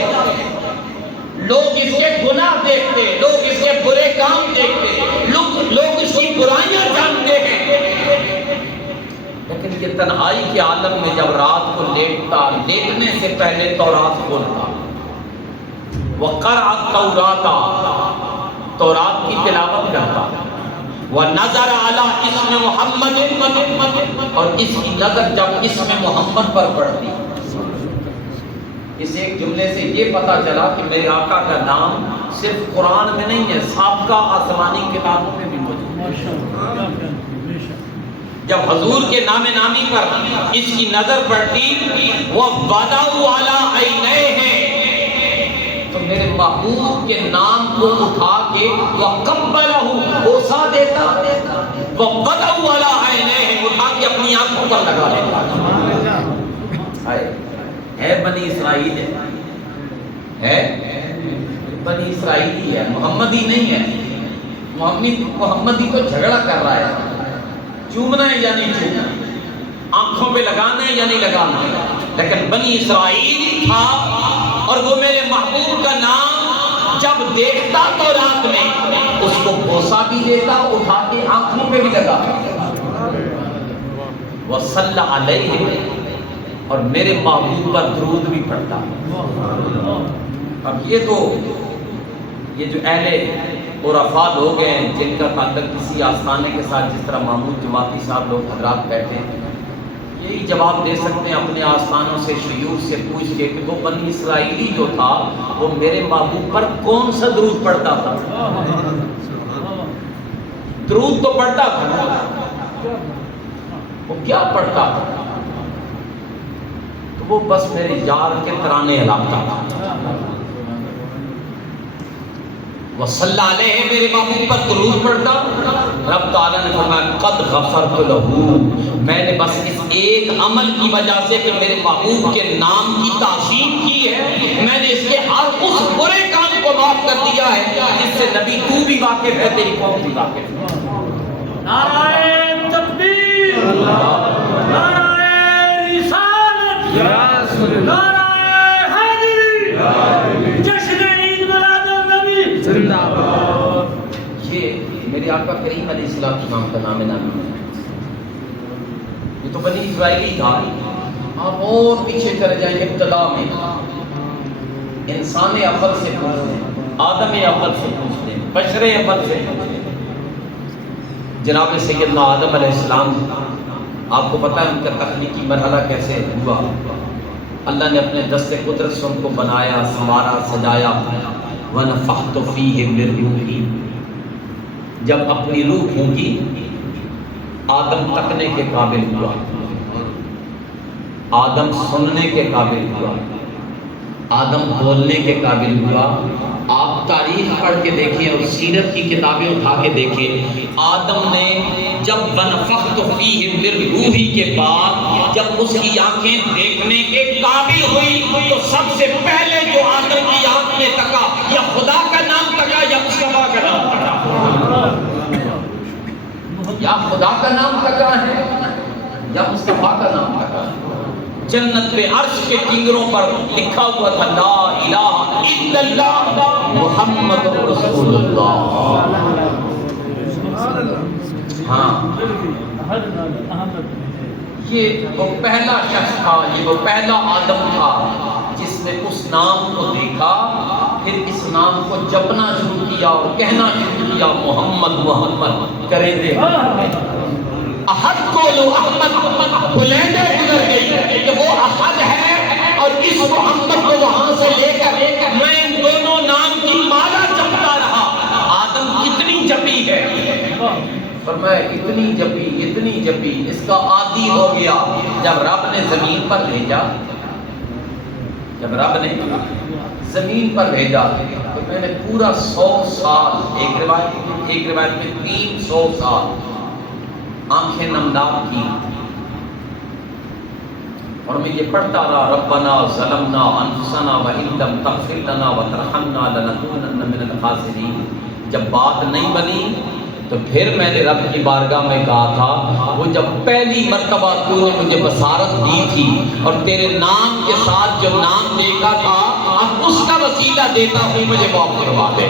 لوگ اس کے گناہ دیکھتے، لوگ اس کے برے کام دیکھتے ہیں، لوگ اس کی برائیاں جانتے ہیں، لیکن یہ تنہائی کے عالم میں جب رات کو لیٹتا، لیٹنے سے پہلے تورات کھولتا، وَقَرَأَ التَّوْرَاةَ، تورات کی تلاوت کرتا، وَنَظَرَ عَلَىٰ اسْمِ مُحَمَّدٍ، اور اس کی نظر جب اسم محمد پر پڑتی، اس ایک جملے سے یہ پتا چلا کہ میرے آقا کا نام صرف قرآن میں نہیں ہے، سابقہ آسمانی کتابوں میں بھی موجود ہے۔ جب حضور کے نام نامی پر اس کی نظر پڑتی، وَوَضَعُ عَلَىٰ عَيْنَيْهِ، تو میرے محبوب کے نام کو اٹھا کے وَقَبَّلَهُ، بوسہ دیتا، وَوَضَعُ عَلَىٰ عَيْنَيْهِ، اٹھا کے اپنی آنکھوں پر لگا لیتا۔ ہے بنی اسرائیل ہے بنی اسرائیلی ہے، محمدی نہیں ہے۔ محمدی تو جھگڑا کر رہا ہے، چومنا ہے یا نہیں چومنا، آنکھوں پہ لگانا ہے یا نہیں لگانا، لیکن بنی اسرائیل تھا، اور وہ میرے محبوب کا نام جب دیکھتا تو رات میں اس کو بوسہ بھی دیتا، اٹھا کے آنکھوں پہ بھی لگا، وَصَلَّ عَلَيْهِ، اور میرے محبوب پر درود بھی پڑھتا۔ اب یہ جو اہل عرفاء لوگ ہیں جن کا تعلق کسی آستانے کے ساتھ، جس طرح محمود جماعتی صاحب لوگ حضرات بیٹھے ہیں، یہی جواب دے سکتے ہیں اپنے آستانوں سے، شیوخ سے پوچھ کے کہ وہ بنی اسرائیلی جو تھا وہ میرے محبوب پر کون سا درود پڑھتا تھا؟ درود تو پڑھتا تھا، وہ کیا پڑھتا تھا؟ وہ بس میرے یار کے ترانے ہلاتا تھا۔ وصلی علیہ، میرے محبوب پر درود پڑھتا۔ رب تعالیٰ نے فرمایا قد غفرت لہ، میں نے بس اس ایک عمل کی وجہ سے کہ میرے محبوب کے نام کی تعظیم کی ہے، میں نے اس کے ہر اس برے کام کو معاف کر دیا ہے جس سے نبی تو بھی واقف ہے، تیری قوم بھی واقف ہے۔ نعرہ تکبیر، نعرہ نعرہ حیدری، جشن عید میلاد النبی زندہ باد۔ یہ میرے آقا کریم علیہ السلام کا نام نامی ہے، یہ تو بنی اسرائیلی تھا۔ آپ اور پیچھے چلے جائیں، ابتدا میں انسان اول سے پوچھتے ہیں، آدم اول سے پوچھتے ہیں، بشر اول سے پوچھتے ہیں، جناب سیدنا آدم علیہ السلام، آپ کو پتہ ہے ان کا تخلیقی مرحلہ کیسے ہوا؟ اللہ نے اپنے دست قدرت سے ان کو بنایا، سنوارا، سجایا۔ وَنَفَخْتُ فِيهِ مِن رُوحِي، جب اپنی روح پھونکی آدم تکنے کے قابل ہوا، آدم سننے کے قابل ہوا، آدم بولنے کے قابل ہوا۔ آپ تاریخ پڑھ کے دیکھیں اور سیرت کی کتابیں اٹھا کے دیکھیں، آدم نے جب وَنَفَخْتُ فِيهِ مِن رُوحِي کے بعد جب اس کی آنکھیں دیکھنے کے قابل ہوئی تو سب سے پہلے جو آدم کی آنکھ میں تکا، یا خدا کا نام تکا یا مصطفیٰ کا نام تکا، یا خدا کا نام تکا ہے یا مصطفیٰ کا نام تکا ہے۔ جنت پہ عرش کے کنگروں پر لکھا ہوا تھا لا الہ الا اللہ محمد رسول اللہ۔ ہاں، یہ وہ پہلا شخص تھا، یہ وہ پہلا آدم تھا جس نے اس نام کو دیکھا، پھر اس نام کو جپنا شروع کیا اور کہنا شروع کیا، محمد محمد کرے دے احد کو لو احمد بلندے گزر گئی کہ وہ احد ہے، اور اس محمد کو وہاں سے لے کر میں ان دونوں نام کی مالا جپتا رہا۔ آدم کتنی جپی ہے، فرمایا اتنی جپی اس کا عادی ہو گیا۔ جب رب نے زمین پر بھیجا تو میں نے پورا 100 سال، ایک روایت میں 300 سال آنکھیں نمدار کی، اور میں یہ پڑھتا رہا ربنا ظلمنا انفسنا وان لم تغفر لنا وترحمنا لنکونن من الخاسرین۔ جب بات نہیں بنی تو پھر میں نے رب کی بارگاہ میں کہا تھا وہ جب پہلی مرتبہ تو نے مجھے بصارت دی تھی اور تیرے نام کے ساتھ جو نام دیکھا تھا، اب اس کا وسیلہ دیتا ہوں مجھے معاف فرما دے۔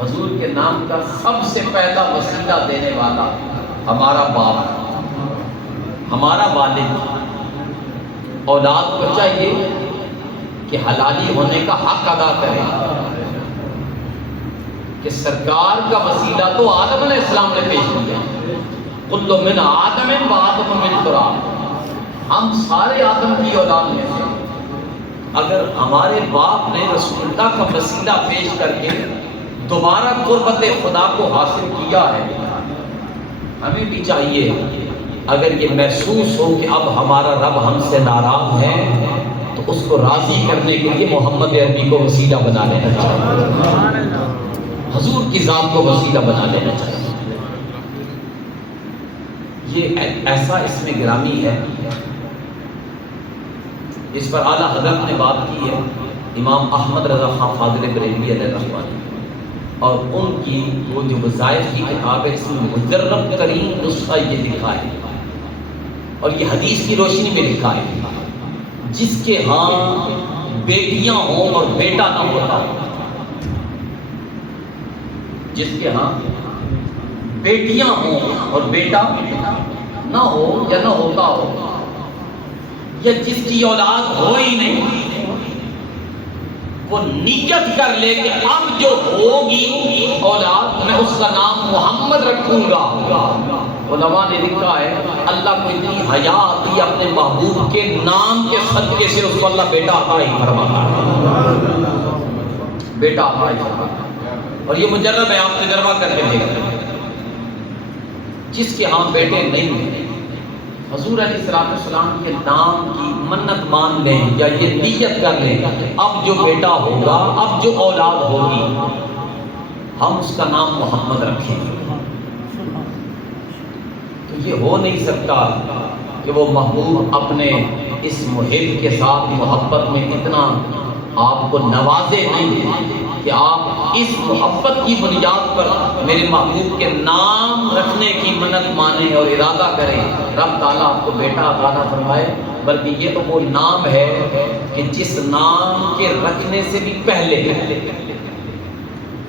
حضور کے نام کا سب سے پہلا وسیلہ دینے والا ہمارا باپ، ہمارا والد۔ اولاد کو چاہیے کہ حلالی ہونے کا حق ادا کرے، کہ سرکار کا وسیلہ تو آدم علیہ السلام نے پیش کیا، کل من آدم و آدم من تراب، ہم سارے آدم کی اولاد میں سے۔ اگر ہمارے باپ نے رسول اللہ کا وسیلہ پیش کر کے دوبارہ قربت خدا کو حاصل کیا ہے، ہمیں بھی چاہیے اگر یہ محسوس ہو کہ اب ہمارا رب ہم سے ناراض ہے تو اس کو راضی کرنے کے لیے محمد عربی کو وسیلہ بنا لینا چاہیے، حضور کی ذات کو وسیلہ بنا لینا چاہیے۔ یہ ایسا اس میں گرامی ہے، اس پر اعلیٰ حضرت نے بات کی ہے، امام احمد رضا خان فاضل بریلوی علیہ رحمہ، اور ان کی وہ جو وظائف کی کتاب ہے، اس میں مجرب ترین نسخہ یہ لکھا ہے اور یہ حدیث کی روشنی میں لکھا ہے، جس کے ہاں بیٹیاں ہوں اور بیٹا نہ ہوتا، جس کے ہاں بیٹیاں ہوں اور بیٹا نہ ہو یا نہ ہوتا ہو، یا جس کی اولاد ہو ہی نہیں، وہ نیت کر لے کہ اب جو ہوگی اولاد میں اس کا نام محمد رکھوں گا۔ علماء نے لکھا ہے اللہ کو اتنی حیا آتی ہے اپنے محبوب کے نام کے صدقے سے، اس کو اللہ بیٹا عطا ہی فرماتا ہے، بیٹا عطا ہی فرماتا ہے۔ اور یہ مجرب ہے، آپ تجربہ کر کے دیکھیں، جس کے ہاں بیٹے نہیں ہیں، حضور علیہ السلام کے نام کی منت مان لیں یا یہ نیت کر لیں اب جو بیٹا ہوگا، اب جو اولاد ہوگی، ہم اس کا نام محمد رکھیں گے۔ تو یہ ہو نہیں سکتا کہ وہ محبوب اپنے اس محب کے ساتھ محبت میں اتنا آپ کو نوازے نہیں کہ آپ اس محبت کی بنیاد پر میرے محبوب کے نام رکھنے کی منت مانیں اور ارادہ کریں رب تعالیٰ آپ کو بیٹا عطا نہ فرمائے، بلکہ یہ تو وہ نام ہے کہ جس نام کے رکھنے سے بھی پہلے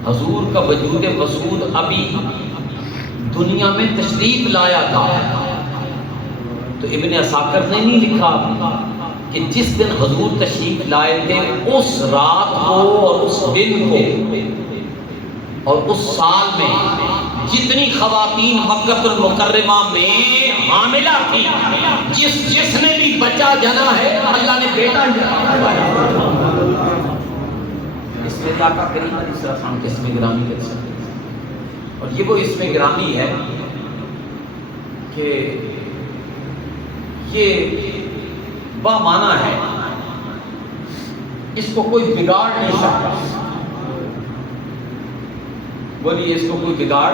حضور کا وجود وسود ابھی دنیا میں تشریف لایا تھا۔ تو ابن عساکر نے نہیں لکھا کہ جس دن حضور تشریف لائے تھے اس رات کو اور اس دن کو اور اس سال میں جتنی خواتین مکہ المکرمہ میں حاملہ تھی، جس نے بھی بچہ جنا ہے اللہ نے بیٹا جنا۔ اس میں آقا کریم علیہ السلام کے اسم گرامی کر سکتے ہیں، اور یہ وہ اسم گرامی ہے کہ یہ بامعنی ہے، اس کو کوئی بگاڑ نہیں سکتا۔ بولیے اس کو کوئی بگاڑ،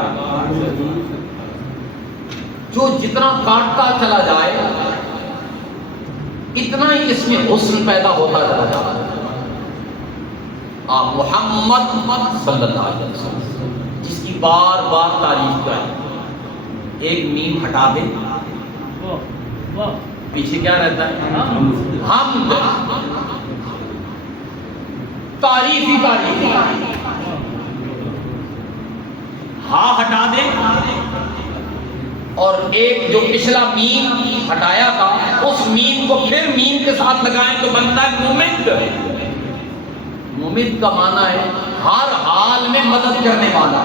جو جتنا کاٹتا چلا جائے اتنا ہی اس میں حسن پیدا ہوتا چلا جائے۔ آپ محمد صلی اللہ علیہ وسلم جس کی بار بار تعریف کریں، ایک میم ہٹا دیں، پیچھے کیا رہتا ہے؟ حمد، تعریف ہی تعریف۔ ہاں ہٹا دیں اور ایک جو پچھلا میم ہٹایا تھا اس میم کو پھر میم کے ساتھ لگائیں تو بنتا ہے ممد۔ ممد کا معنی ہے ہر حال میں مدد کرنے والا۔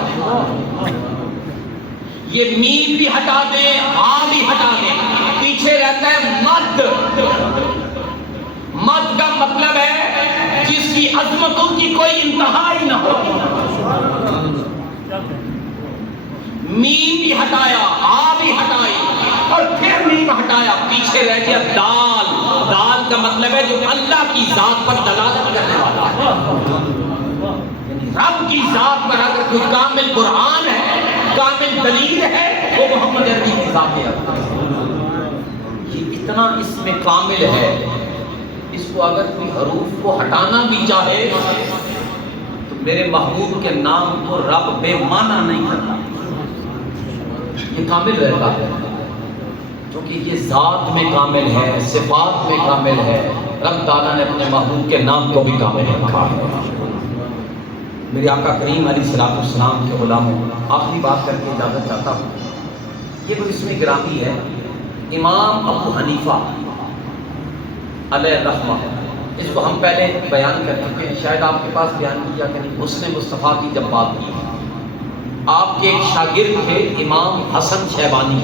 یہ میم بھی ہٹا دیں، ہاں بھی ہٹا دیں، پیچھے رہتا ہے مد۔ مد کا مطلب ہے جس کی عظمتوں کی کوئی انتہا ہی نہ ہو۔ میم بھی ہٹایا، آ بھی ہٹائی اور پھر میم ہٹایا، پیچھے رہ گیا دال۔ دال کا مطلب ہے جو اللہ کی ذات پر دلالت کرنے والا، یعنی رب کی ذات پر اگر کوئی کامل قرآن ہے، کامل دلیل ہے، وہ محمد عربی کی ذات ہے۔ یہ اتنا اس میں کامل ہے، اس کو اگر کوئی حروف کو ہٹانا بھی چاہے تو میرے محبوب کے نام کو رب بے معنی نہیں کرتا، یہ کامل رہتا ہے۔ کیونکہ یہ ذات میں کامل ہے، صفات میں کامل ہے، رب تعالیٰ نے اپنے محبوب کے نام کو بھی کامل رکھا ہے۔ میرے آقا کریم علیہ السلام کے غلاموں، آخری بات کر کے اجازت چاہتا ہوں۔ یہ کوئی اس میں گرامی ہے، امام ابو حنیفہ علیہ الرحمہ، اس کو ہم پہلے بیان کر چکے ہیں، شاید آپ کے پاس بیان کیا کہ نہیں۔ حسن مصطفیٰ کی جب بات کی، آپ کے ایک شاگرد تھے امام حسن شیبانی،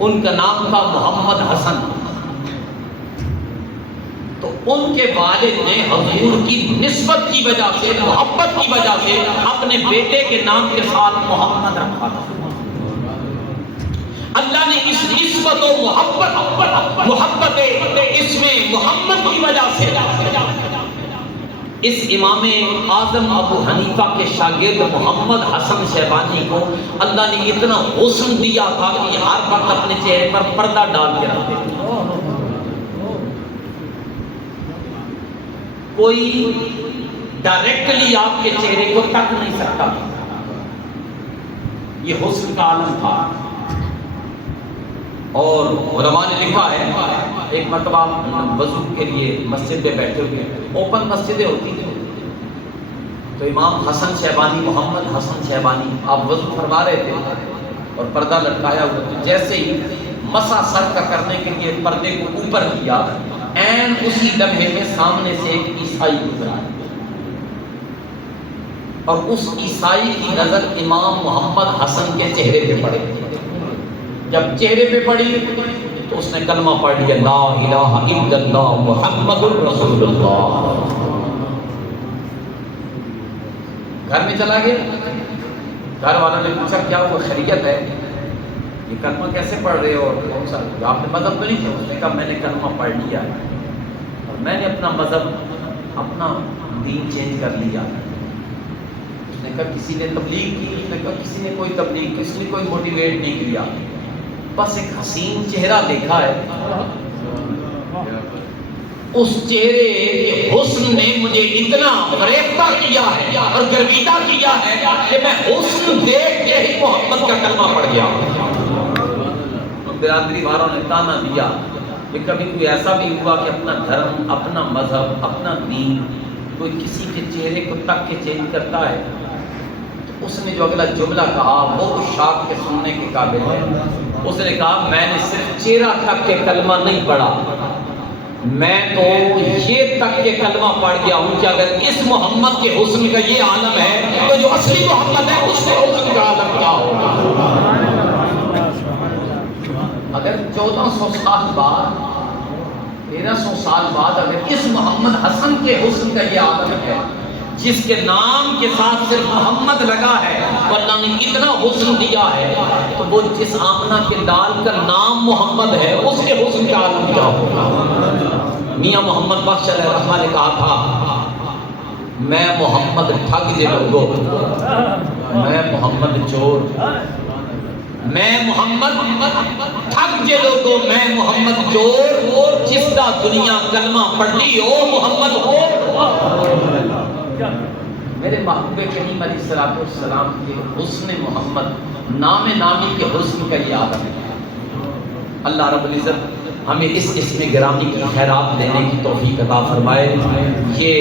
ان کا نام تھا محمد حسن، تو ان کے والد نے حضور کی نسبت کی وجہ سے، محبت کی وجہ سے اپنے بیٹے کے نام کے ساتھ محمد رکھا تھا۔ اللہ نے اس نسبت و محبت اس میں محمد کی وجہ سے اس امام اعظم ابو حنیفہ کے شاگرد محمد حسن شیبانی کو اللہ نے اتنا حسن دیا تھا کہ ہر وقت اپنے چہرے پر پردہ ڈال کے رکھتے تھے۔ کوئی ڈائریکٹلی آپ کے چہرے کو تک نہیں سکتا، یہ حسن کا عالم تھا۔ اور علماء نے لکھا ہے، ایک مرتبہ وضو کے لیے مسجد میں بیٹھے ہوئے، اوپن مسجدیں ہوتی تھیں، تو امام حسن شیبانی، محمد حسن شیبانی، آپ وضو فرما رہے تھے اور پردہ لٹکایا ہوا تھا، جیسے ہی مسح سر کا کرنے کے لیے پردے کو اوپر کیا، عین اسی لمحے میں سامنے سے ایک عیسائی گزرا اور اس عیسائی کی نظر امام محمد حسن کے چہرے پہ پڑی۔ جب چہرے پہ پڑی تو اس نے کلمہ پڑھ لیا، لا الہ الا اللہ محمد الرسول اللہ۔ گھر میں چلا گیا، گھر والوں نے پوچھا کیا وہ خیریت ہے، یہ کلمہ کیسے پڑھ رہے ہو، کون سا آپ نے مذہب تو نہیں کیا؟ اس نے کہا میں نے کلمہ پڑھ لیا اور میں نے اپنا مذہب، اپنا دین چینج کر لیا۔ اس نے کہا کسی نے تبلیغ کی؟ اس نے کہا کسی نے کوئی تبلیغ، کسی نے کوئی موٹیویٹ نہیں کیا، بس ایک حسین چہرہ دیکھا ہے، اس چہرے کے حسن نے مجھے اتنا فریفتہ کیا ہے اور گرویدہ کیا ہے کہ میں حسن دیکھ کے ہی محمد کا کلمہ پڑھ گیا۔ برادری والوں نے تانا دیا کہ کبھی کوئی ایسا بھی ہوا کہ اپنا دھرم، اپنا مذہب، اپنا دین کوئی کسی کے چہرے کو تک کے چینج کرتا ہے؟ تو اس نے جو اگلا جملہ کہا وہ اس شاخ کے سننے کے قابل ہے۔ اس نے کہا میں نے صرف چہرہ تک کے کلمہ نہیں پڑھا، میں تو یہ تک کے کلمہ پڑھ گیا ہوں کہ اگر اس محمد کے حسن کا یہ عالم ہے تو جو اصلی محمد ہے اس کے حسن کا عالم کیا ہوگا؟ اگر 1400 سال بعد، 1300 سال بعد اگر اس محمد حسن کے حسن کا یہ عالم ہے جس کے نام کے ساتھ صرف محمد لگا ہے تو اللہ نے اتنا حسن دیا ہے، تو وہ جس آمنہ کے لال کا نام محمد ہے اس کے حسن کا عالم کیا ہوگا؟ میاں محمد بخش علیہ الرحمہ نے کہا تھا، میں محمد ٹھگ جے لوگو، میں محمد چور، میں محمد ٹھگ جے لوگو، میں محمد چور، جس دا دنیا کلمہ پڑھی او محمد ہو۔ میرے محبوب کریم علیہ السلام کے حسن محمد، نام نامی کے حسن کا یہ عالم ہے۔ اللہ رب العزت ہمیں اس اسم گرامی کی خیرات دینے کی توفیق عطا فرمائے۔ یہ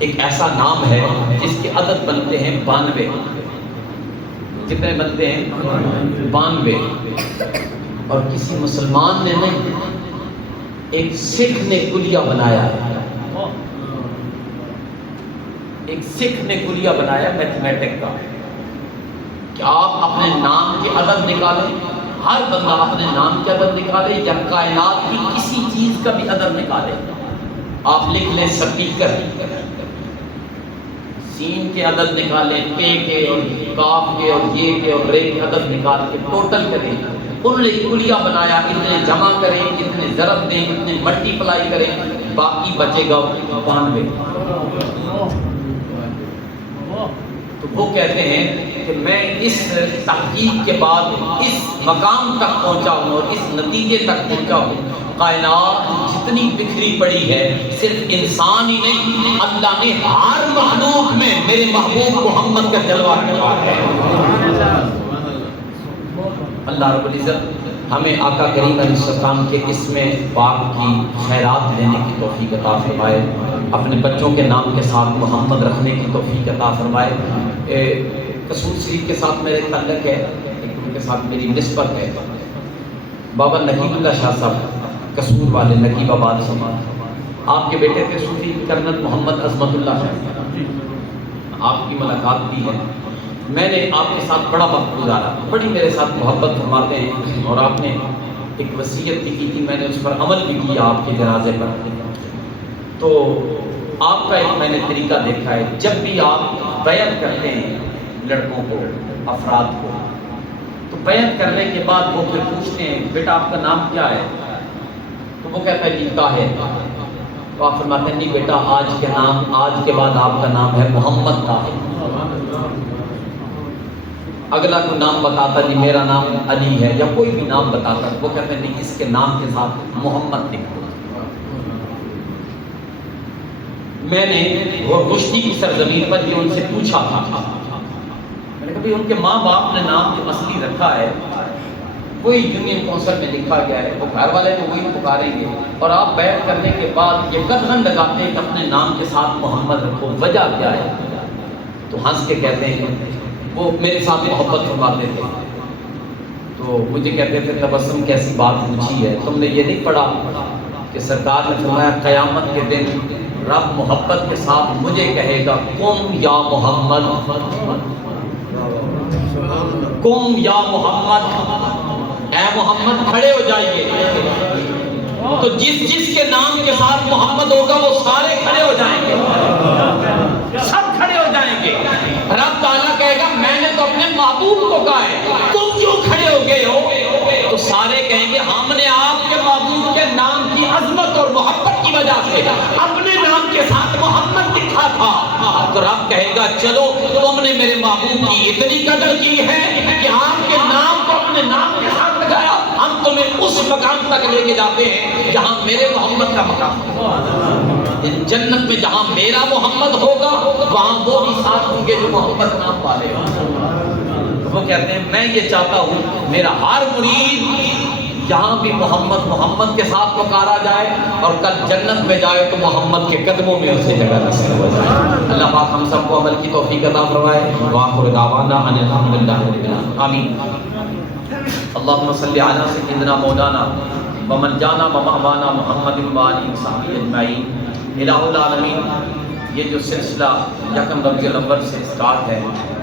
ایک ایسا نام ہے جس کے عدد بنتے ہیں 92۔ کتنے بنتے ہیں؟ 92۔ اور کسی مسلمان نے نہیں، ایک سکھ نے کلیہ بنایا ہے، ایک سکھ نے کلیہ بنایا میتھمیٹک کا کہ آپ اپنے نام کے عدد نکالیں، ہر بندہ اپنے نام کے عدد نکالے یا کائنات کی کسی چیز کا بھی عدد نکالے۔ آپ لکھ لیں سپیکر، سین کے عدد نکالیں، پے کے اور کاف کے اور یہ کے اور رے کے عدد نکال کے ٹوٹل کریں۔ انہوں نے کلیہ بنایا، اتنے جمع کریں، اتنے ضرب دیں، اتنے ملٹی پلائی کریں، باقی بچے گا 92۔ تو وہ کہتے ہیں کہ میں اس تحقیق کے بعد اس مقام تک پہنچا ہوں اور اس نتیجے تک پہنچا ہوں، کائنات جتنی بکھری پڑی ہے صرف انسان ہی نہیں، اللہ نے ہر مخلوق میں میرے محبوب محمد کا جلوہ رکھا ہے۔ اللہ رب العزت ہمیں آقا کریم علیہ السلام کے اسم پاک کی خیرات لینے کی توفیق عطا فرمائے، اپنے بچوں کے نام کے ساتھ محمد رکھنے کی توفیق عطا فرمائے۔ قصور شریف کے ساتھ میرے تعلق ہے، ان کے ساتھ میری نسبت ہے۔ بابا نقیب اللہ شاہ صاحب قصور والے، نقیب آباد سے، آپ کے بیٹے تھے صوفی کرنل محمد عظمت اللہ شاہ، آپ کی ملاقات بھی ہے۔ میں نے آپ کے ساتھ بڑا وقت گزارا، بڑی میرے ساتھ محبت فرماتے ہیں، اور آپ نے ایک وصیت بھی کی تھی، میں نے اس پر عمل بھی کیا آپ کے جنازے پر۔ تو آپ کا ایک میں نے طریقہ دیکھا ہے، جب بھی آپ بیعت کرتے ہیں لڑکوں کو، افراد کو، تو بیعت کرنے کے بعد وہ پھر پوچھتے ہیں بیٹا آپ کا نام کیا ہے؟ تو وہ کہتا ہے جی طاہر۔ تو آپ فرماتے ہیں نہیں بیٹا، آج کے بعد آپ کا نام ہے محمد طاہر۔ اگلا کوئی نام بتاتا جی میرا نام علی ہے، یا کوئی بھی نام بتاتا، وہ کہتے ہیں نہیں اس کے نام کے ساتھ محمد لکھ دو۔ میں نے رشدی کی سرزمین پر بھی ان سے پوچھا تھا، میں نے کہا بھی ان کے ماں باپ نے نام جو اصلی رکھا ہے وہی یونین کونسل میں لکھا گیا ہے، وہ گھر والے تو وہی پکاریں گے، اور آپ بیعت کرنے کے بعد یہ قدغن لگاتے ہیں کہ اپنے نام کے ساتھ محمد رکھو، وجہ کیا ہے؟ تو ہنس کے کہتے ہیں، وہ میرے ساتھ محبت فرماتے تھے، تو مجھے کہتے تھے تبسم کیسی بات پوچھی ہے، تم نے یہ نہیں پڑھا کہ سرکار نے فرمایا قیامت کے دن رب محبت کے ساتھ مجھے کہے گا قم یا محمد، قم یا محمد، اے محمد کھڑے ہو جائیے۔ تو جس کے نام کے ساتھ محمد ہوگا وہ سارے کھڑے ہو جائیں گے، سب کھڑے ہو جائیں گے۔ رب تعالیٰ کہے گا میں نے تو اپنے محبوب کو کہا ہے، تم کیوں کھڑے ہو گئے ہو؟ تو سارے کہیں گے ہم نے آپ کے محبوب کے نام کی عظمت اور محبت کی وجہ سے اپنے نام کے ساتھ محمد لکھا تھا۔ تو رب کہے گا چلو تم نے میرے محبوب کی اتنی قدر کی ہے کہ آپ کے نام کو اپنے نام کے ساتھ لگایا، ہم تمہیں اس مقام تک لے کے جاتے ہیں جہاں میرے محمد کا مقام ہے۔ جنت میں جہاں میرا محمد ہوگا وہاں وہ بھی ساتھ ہوں گے جو محمد نام والے ہوں۔ وہ کہتے ہیں میں یہ چاہتا ہوں میرا ہر مرید جہاں بھی محمد کے ساتھ پکارا جائے، اور کل جنت میں جائے تو محمد کے قدموں میں اسے جگہ نصیب ہو جائے۔ اللہ پاک ہم سب کو عمل کی توفیق عطا فرمائے۔ وآخر دعوانا ان الحمدللہ رب العالمین، آمین۔ اللہم صلی علی سیدنا مولانا ومن جانا ومحوانا محمد وآلہ وصحبہ اجمعین۔ الہ العالمین، یہ جو سلسلہ یکم ربیع الاول سے اسٹارٹ ہے،